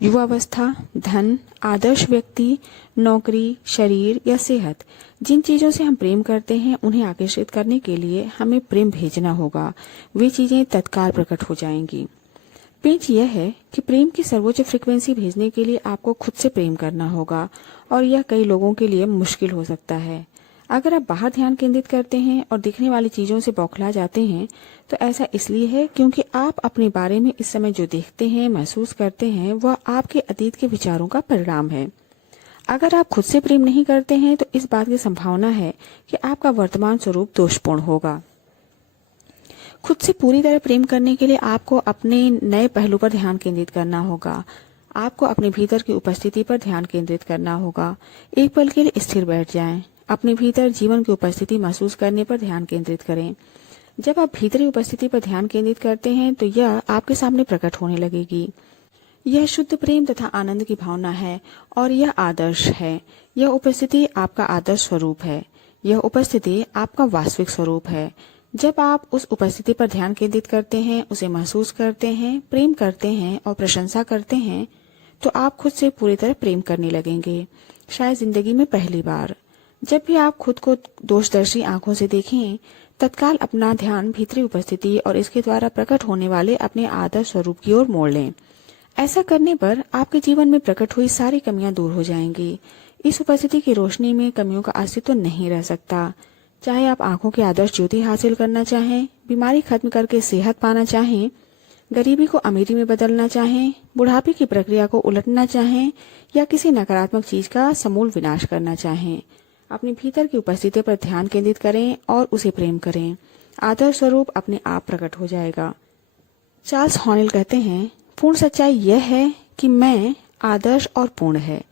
युवावस्था, धन, आदर्श व्यक्ति, नौकरी, शरीर या सेहत। जिन चीजों से हम प्रेम करते हैं उन्हें आकर्षित करने के लिए हमें प्रेम भेजना होगा। वे चीजें तत्काल प्रकट हो जाएंगी। पेच यह है कि प्रेम की सर्वोच्च फ्रीक्वेंसी भेजने के लिए आपको खुद से प्रेम करना होगा, और यह कई लोगों के लिए मुश्किल हो सकता है। अगर आप बाहर ध्यान केंद्रित करते हैं और दिखने वाली चीजों से बौखला जाते हैं तो ऐसा इसलिए है क्योंकि आप अपने बारे में इस समय जो देखते हैं, महसूस करते हैं, वह आपके अतीत के विचारों का परिणाम है। अगर आप खुद से प्रेम नहीं करते हैं तो इस बात की संभावना है कि आपका वर्तमान स्वरूप दोषपूर्ण होगा। खुद से पूरी तरह प्रेम करने के लिए आपको अपने नए पहलू पर ध्यान केंद्रित करना होगा। आपको अपने भीतर की उपस्थिति पर ध्यान केंद्रित करना होगा। एक पल के लिए स्थिर बैठ जाएं। अपने भीतर जीवन की उपस्थिति महसूस करने पर ध्यान केंद्रित करें। जब आप भीतरी उपस्थिति पर ध्यान केंद्रित करते हैं तो यह आपके सामने प्रकट होने लगेगी। यह शुद्ध प्रेम तथा आनंद की भावना है, और यह आदर्श है। यह उपस्थिति आपका आदर्श स्वरूप है। यह उपस्थिति आपका वास्तविक स्वरूप है। जब आप उस उपस्थिति पर ध्यान केंद्रित करते हैं, उसे महसूस करते हैं, प्रेम करते हैं और प्रशंसा करते हैं, तो आप खुद से पूरी तरह प्रेम करने लगेंगे। शायद जिंदगी में पहली बार। जब भी आप खुद को दोषदर्शी आंखों से देखें, तत्काल अपना ध्यान भीतरी उपस्थिति और इसके द्वारा प्रकट होने वाले अपने आदर्श स्वरूप की ओर मोड़ लें। ऐसा करने पर आपके जीवन में प्रकट हुई सारी कमियां दूर हो जाएंगी। इस उपस्थिति की रोशनी में कमियों का अस्तित्व नहीं रह सकता। चाहे आप आंखों की आदर्श ज्योति हासिल करना चाहें, बीमारी खत्म करके सेहत पाना चाहें, गरीबी को अमीरी में बदलना चाहें, बुढ़ापे की प्रक्रिया को उलटना चाहें या किसी नकारात्मक चीज का समूल विनाश करना चाहें, अपने भीतर की उपस्थिति पर ध्यान केंद्रित करें और उसे प्रेम करें। आदर्श स्वरूप अपने आप प्रकट हो जाएगा। चार्ल्स हॉनेल कहते हैं, पूर्ण सच्चाई यह है कि मैं आदर्श और पूर्ण है।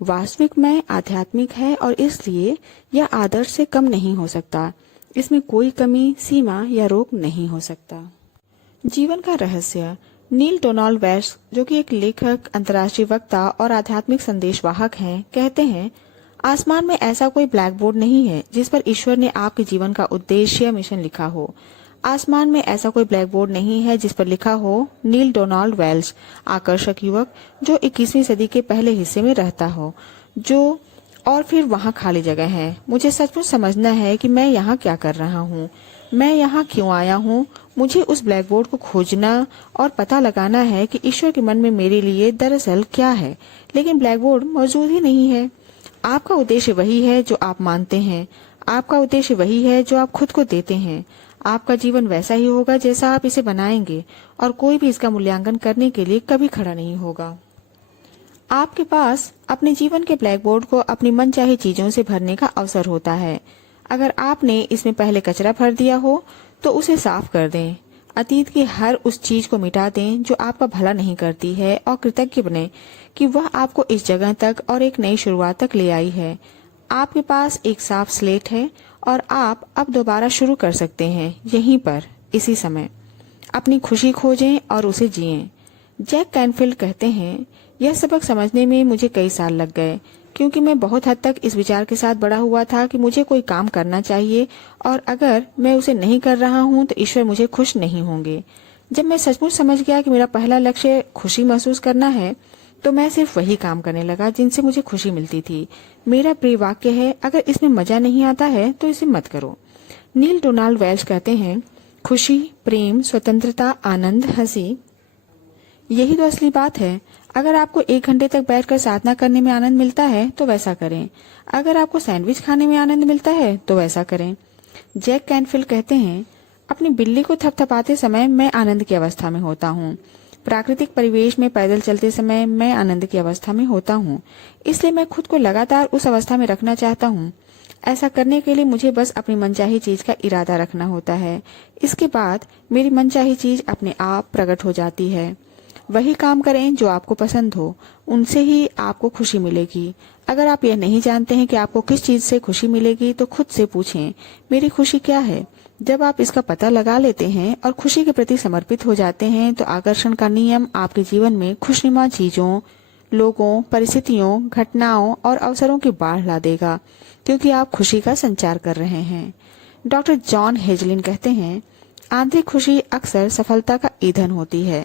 वास्तविक मैं आध्यात्मिक है और इसलिए यह आदर्श से कम नहीं हो सकता। इसमें कोई कमी, सीमा या रोक नहीं हो सकता। जीवन का रहस्य। नील डोनाल्ड वेल्स, जो कि एक लेखक, अंतर्राष्ट्रीय वक्ता और आध्यात्मिक संदेशवाहक हैं, कहते हैं, आसमान में ऐसा कोई ब्लैक बोर्ड नहीं है जिस पर ईश्वर ने आपके जीवन का उद्देश्य या मिशन लिखा हो। आसमान में ऐसा कोई ब्लैक बोर्ड नहीं है जिस पर लिखा हो नील डोनाल्ड वेल्स, आकर्षक युवक जो 21वीं सदी के पहले हिस्से में रहता हो, जो और फिर वहाँ खाली जगह है। मुझे सचमुच समझना है कि मैं यहाँ क्या कर रहा हूँ, मैं यहाँ क्यों आया हूँ। मुझे उस ब्लैक बोर्ड को खोजना और पता लगाना है कि ईश्वर के मन में मेरे लिए दरअसल क्या है, लेकिन ब्लैक बोर्ड मौजूद ही नहीं है। आपका उद्देश्य वही है जो आप मानते हैं, आपका उद्देश्य वही है जो आप खुद को देते हैं। आपका जीवन वैसा ही होगा जैसा आप इसे बनाएंगे और कोई भी इसका मूल्यांकन करने के लिए कभी खड़ा नहीं होगा। आपके पास अपने जीवन के ब्लैक बोर्ड को अपनी मनचाही चीजों से भरने का अवसर होता है। अगर आपने इसमें पहले कचरा भर दिया हो तो उसे साफ कर दें। अतीत की हर उस चीज को मिटा दें जो आपका भला नहीं करती है और कृतज्ञ बने कि वह आपको इस जगह तक और एक नई शुरुआत तक ले आई है। आपके पास एक साफ स्लेट है और आप अब दोबारा शुरू कर सकते हैं, यहीं पर, इसी समय। अपनी खुशी खोजें और उसे जिएं। जैक कैनफील्ड कहते हैं, यह सबक समझने में मुझे कई साल लग गए, क्योंकि मैं बहुत हद तक इस विचार के साथ बड़ा हुआ था कि मुझे कोई काम करना चाहिए और अगर मैं उसे नहीं कर रहा हूँ तो ईश्वर मुझे खुश नहीं होंगे। जब मैं सचमुच समझ गया कि मेरा पहला लक्ष्य खुशी महसूस करना है, तो मैं सिर्फ वही काम करने लगा जिनसे मुझे खुशी मिलती थी। मेरा प्रिय वाक्य है, अगर इसमें मजा नहीं आता है तो इसे मत करो। नील डोनाल्ड वेल्स कहते हैं, खुशी, प्रेम, स्वतंत्रता, आनंद, हंसी, यही तो असली बात है। अगर आपको 1 घंटे तक बैठकर साधना करने में आनंद मिलता है तो वैसा करें। अगर आपको सैंडविच खाने में आनंद मिलता है तो वैसा करें। जैक कैनफील्ड कहते हैं, अपनी बिल्ली को थपथपाते समय मैं आनंद की अवस्था में होता हूँ। प्राकृतिक परिवेश में पैदल चलते समय मैं आनंद की अवस्था में होता हूँ, इसलिए मैं खुद को लगातार उस अवस्था में रखना चाहता हूँ। ऐसा करने के लिए मुझे बस अपनी मनचाही चीज का इरादा रखना होता है। इसके बाद मेरी मनचाही चीज अपने आप प्रकट हो जाती है। वही काम करें जो आपको पसंद हो, उनसे ही आपको खुशी मिलेगी। अगर आप यह नहीं जानते हैं कि आपको किस चीज से खुशी मिलेगी तो खुद से पूछें, मेरी खुशी क्या है। जब आप इसका पता लगा लेते हैं और खुशी के प्रति समर्पित हो जाते हैं तो आकर्षण का नियम आपके जीवन में खुशनुमा चीजों, लोगों, परिस्थितियों, घटनाओं और अवसरों की बाढ़ ला देगा, क्योंकि आप खुशी का संचार कर रहे हैं। डॉक्टर जॉन हेजलिन कहते हैं, आंतरिक खुशी अक्सर सफलता का ईंधन होती है।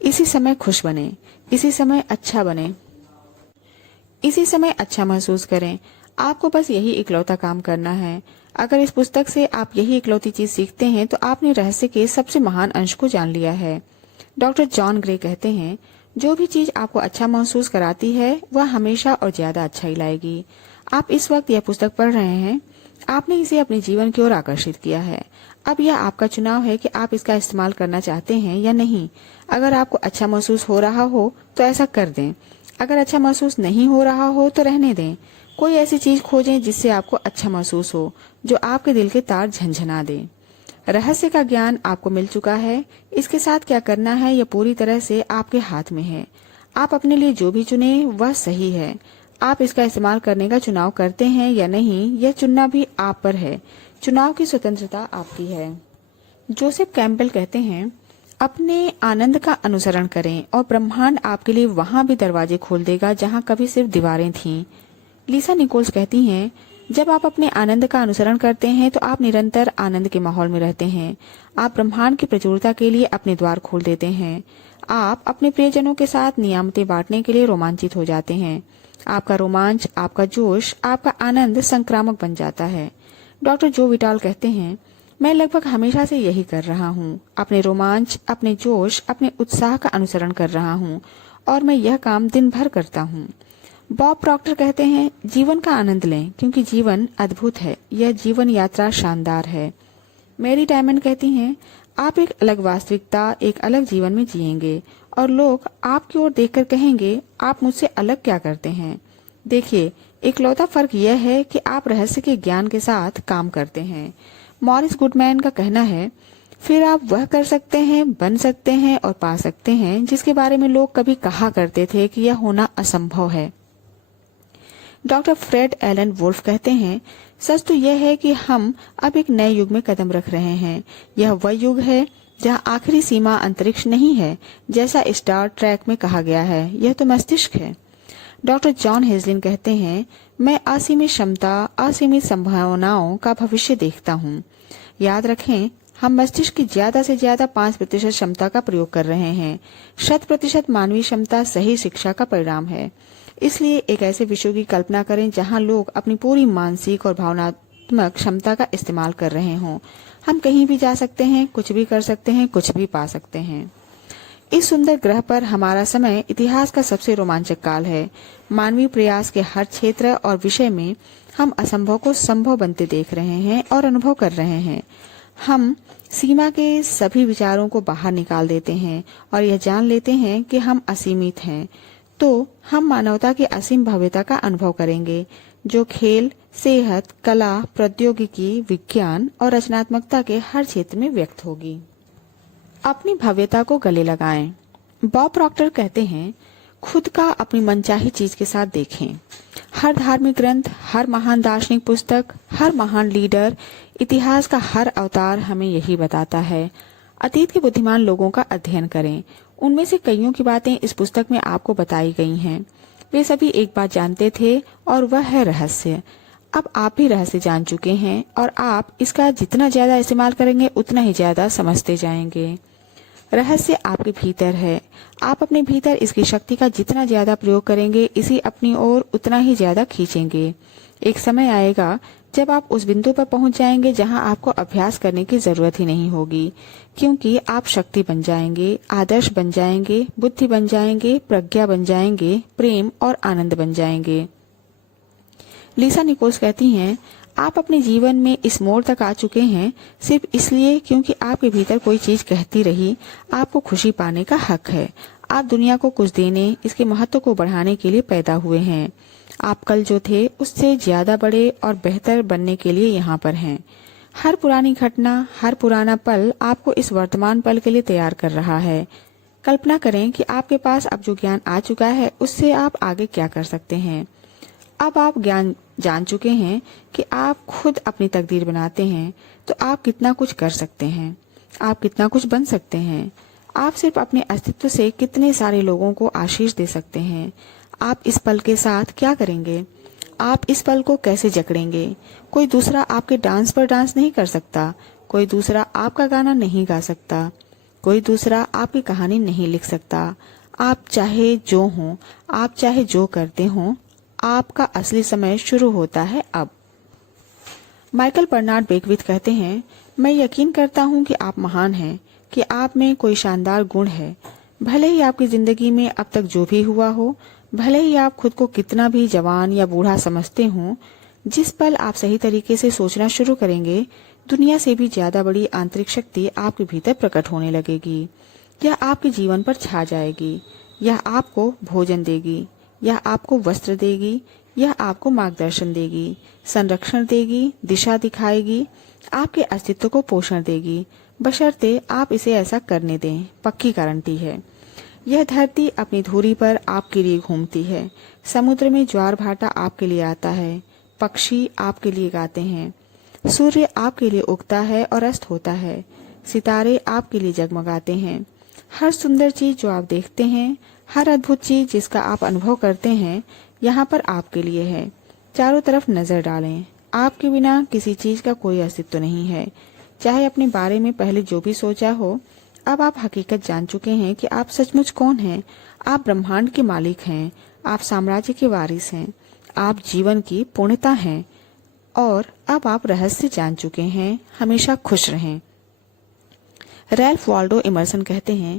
इसी समय खुश बने, इसी समय अच्छा बने, इसी समय अच्छा महसूस करें। आपको बस यही इकलौता काम करना है। अगर इस पुस्तक से आप यही इकलौती चीज सीखते हैं तो आपने रहस्य के सबसे महान अंश को जान लिया है। डॉक्टर जॉन ग्रे कहते हैं, जो भी चीज आपको अच्छा महसूस कराती है वह हमेशा और ज्यादा अच्छा ही लाएगी। आप इस वक्त यह पुस्तक पढ़ रहे हैं, आपने इसे अपने जीवन की ओर आकर्षित किया है। अब यह आपका चुनाव है कि आप इसका इस्तेमाल करना चाहते हैं या नहीं। अगर आपको अच्छा महसूस हो रहा हो तो ऐसा कर दें, अगर अच्छा महसूस नहीं हो रहा हो तो रहने दें। कोई ऐसी चीज खोजें जिससे आपको अच्छा महसूस हो, जो आपके दिल के तार झंझना दे। रहस्य का ज्ञान आपको मिल चुका है, इसके साथ क्या करना है यह पूरी तरह से आपके हाथ में है। आप अपने लिए जो भी चुने वह सही है। आप इसका इस्तेमाल करने का चुनाव करते हैं या नहीं, यह चुनना भी आप पर है। चुनाव की स्वतंत्रता आपकी है। जोसेफ कैम्पबेल कहते हैं, अपने आनंद का अनुसरण करें और ब्रह्मांड आपके लिए वहां भी दरवाजे खोल देगा जहां कभी सिर्फ दीवारें थीं। लिसा निकोल्स कहती हैं, जब आप अपने आनंद का अनुसरण करते हैं तो आप निरंतर आनंद के माहौल में रहते हैं। आप ब्रह्मांड की प्रचुरता के लिए अपने द्वार खोल देते हैं। आप अपने प्रियजनों के साथ नियामतें बांटने के लिए रोमांचित हो जाते हैं। आपका रोमांच, आपका जोश, आपका आनंद संक्रामक बन जाता है। डॉक्टर जो विटाल कहते हैं, मैं लगभग हमेशा से यही कर रहा हूँ। अपने रोमांच, अपने जोश, अपने उत्साह का अनुसरण कर रहा हूँ और मैं यह काम दिन भर करता हूँ। बॉब प्रॉक्टर कहते हैं, जीवन का आनंद लें क्योंकि जीवन अद्भुत है, यह जीवन यात्रा शानदार है। मैरी डायमंड कहती हैं, आप एक अलग वास्तविकता, एक अलग जीवन में जिएंगे और लोग आपकी ओर देखकर कहेंगे, आप मुझसे अलग क्या करते हैं। देखिए, इकलौता फर्क यह है कि आप रहस्य के ज्ञान के साथ काम करते हैं। मॉरिस गुडमैन का कहना है, फिर आप वह कर सकते हैं, बन सकते हैं और पा सकते हैं जिसके बारे में लोग कभी कहा करते थे कि यह होना असंभव है। डॉक्टर फ्रेड एलन वुल्फ कहते हैं, सच तो यह है कि हम अब एक नए युग में कदम रख रहे हैं। यह वह युग है जहां आखिरी सीमा अंतरिक्ष नहीं है, जैसा स्टार ट्रैक में कहा गया है, यह तो मस्तिष्क है। डॉक्टर जॉन हेजलिन कहते हैं, मैं असीमित क्षमता, असीमित संभावनाओं का भविष्य देखता हूँ। याद रखें, हम मस्तिष्क की ज्यादा से ज्यादा 5% क्षमता का प्रयोग कर रहे हैं। 100% मानवीय क्षमता सही शिक्षा का परिणाम है। इसलिए एक ऐसे विश्व की कल्पना करें जहां लोग अपनी पूरी मानसिक और भावनात्मक क्षमता का इस्तेमाल कर रहे हों। हम कहीं भी जा सकते हैं, कुछ भी कर सकते हैं, कुछ भी पा सकते हैं। इस सुंदर ग्रह पर हमारा समय इतिहास का सबसे रोमांचक काल है। मानवीय प्रयास के हर क्षेत्र और विषय में हम असंभव को संभव बनते देख रहे हैं और अनुभव कर रहे हैं। हम सीमा के सभी विचारों को बाहर निकाल देते हैं और यह जान लेते हैं कि हम असीमित हैं, तो हम मानवता की असीम भव्यता का अनुभव करेंगे, जो खेल, सेहत, कला, प्रौद्योगिकी, विज्ञान और रचनात्मकता के हर क्षेत्र में व्यक्त होगी। अपनी भव्यता को गले लगाएं। बॉब प्रॉक्टर कहते हैं, खुद का अपनी मनचाही चीज के साथ देखें। हर धार्मिक ग्रंथ, हर महान दार्शनिक पुस्तक, हर महान लीडर, इतिहास का हर अवतार हमें यही बताता है। अतीत के बुद्धिमान लोगों का अध्ययन करें। उनमें से कईयों की बातें इस पुस्तक में आपको बताई गई हैं। वे सभी एक बात जानते थे और वह है रहस्य। अब आप भी रहस्य जान चुके हैं और आप इसका जितना ज्यादा इस्तेमाल करेंगे उतना ही ज्यादा समझते जाएंगे। रहस्य आपके भीतर है। आप अपने भीतर इसकी शक्ति का जितना ज्यादा प्रयोग करेंगे, इसी अपनी ओर उतना ही ज्यादा खींचेंगे। एक समय आएगा जब आप उस बिंदु पर पहुंच जाएंगे जहां आपको अभ्यास करने की जरूरत ही नहीं होगी, क्योंकि आप शक्ति बन जाएंगे, आदर्श बन जाएंगे, बुद्धि बन जाएंगे, प्रज्ञा बन जाएंगे, प्रेम और आनंद बन जाएंगे। लिसा निकोल्स कहती हैं, आप अपने जीवन में इस मोड़ तक आ चुके हैं सिर्फ इसलिए क्योंकि आपके भीतर कोई चीज कहती रही, आपको खुशी पाने का हक है। आप दुनिया को कुछ देने, इसके महत्व को बढ़ाने के लिए पैदा हुए हैं। आप कल जो थे उससे ज्यादा बड़े और बेहतर बनने के लिए यहाँ पर हैं। हर पुरानी घटना, हर पुराना पल आपको इस वर्तमान पल के लिए तैयार कर रहा है। कल्पना करें कि आपके पास अब जो ज्ञान आ चुका है उससे आप आगे क्या कर सकते हैं। अब आप ज्ञान जान चुके हैं कि आप खुद अपनी तकदीर बनाते हैं, तो आप कितना कुछ कर सकते हैं, आप कितना कुछ बन सकते हैं। आप सिर्फ अपने अस्तित्व से कितने सारे लोगों को आशीष दे सकते हैं। आप इस पल के साथ क्या करेंगे? आप इस पल को कैसे जकड़ेंगे? कोई दूसरा आपके डांस पर डांस नहीं कर सकता, कोई दूसरा आपका गाना नहीं गा सकता, कोई दूसरा आपकी कहानी नहीं लिख सकता। आप चाहे जो हों, आप चाहे जो करते हों, आपका असली समय शुरू होता है अब। माइकल बर्नार्ड बेकविथ कहते हैं, मैं यकीन करता हूं कि आप महान हैं, कि आप में कोई शानदार गुण है। भले ही आपकी जिंदगी में अब तक जो भी हुआ हो, भले ही आप खुद को कितना भी जवान या बूढ़ा समझते हों, जिस पल आप सही तरीके से सोचना शुरू करेंगे, दुनिया से भी ज्यादा बड़ी आंतरिक शक्ति आपके भीतर प्रकट होने लगेगी। यह आपके जीवन पर छा जाएगी। यह आपको भोजन देगी, यह आपको वस्त्र देगी, यह आपको मार्गदर्शन देगी, संरक्षण देगी, दिशा दिखाएगी, आपके अस्तित्व को पोषण देगी, बशर्ते आप इसे ऐसा करने दें। पक्की गारंटी है। यह धरती अपनी धुरी पर आपके लिए घूमती है। समुद्र में ज्वार भाटा आपके लिए आता है। पक्षी आपके लिए गाते हैं। सूर्य आपके लिए उगता है और अस्त होता है। सितारे आपके लिए जगमगाते हैं। हर सुंदर चीज जो आप देखते हैं, हर अद्भुत चीज जिसका आप अनुभव करते हैं, यहाँ पर आपके लिए है। चारों तरफ नजर डालें। आपके बिना किसी चीज का कोई अस्तित्व नहीं है। चाहे अपने बारे में पहले जो भी सोचा हो, अब आप हकीकत जान चुके हैं कि आप सचमुच कौन हैं। आप ब्रह्मांड के मालिक हैं। आप साम्राज्य के वारिस हैं। आप जीवन की पूर्णता हैं। और अब आप रहस्य जान चुके हैं। हमेशा खुश रहें। रैल्फ वाल्डो इमर्सन कहते हैं,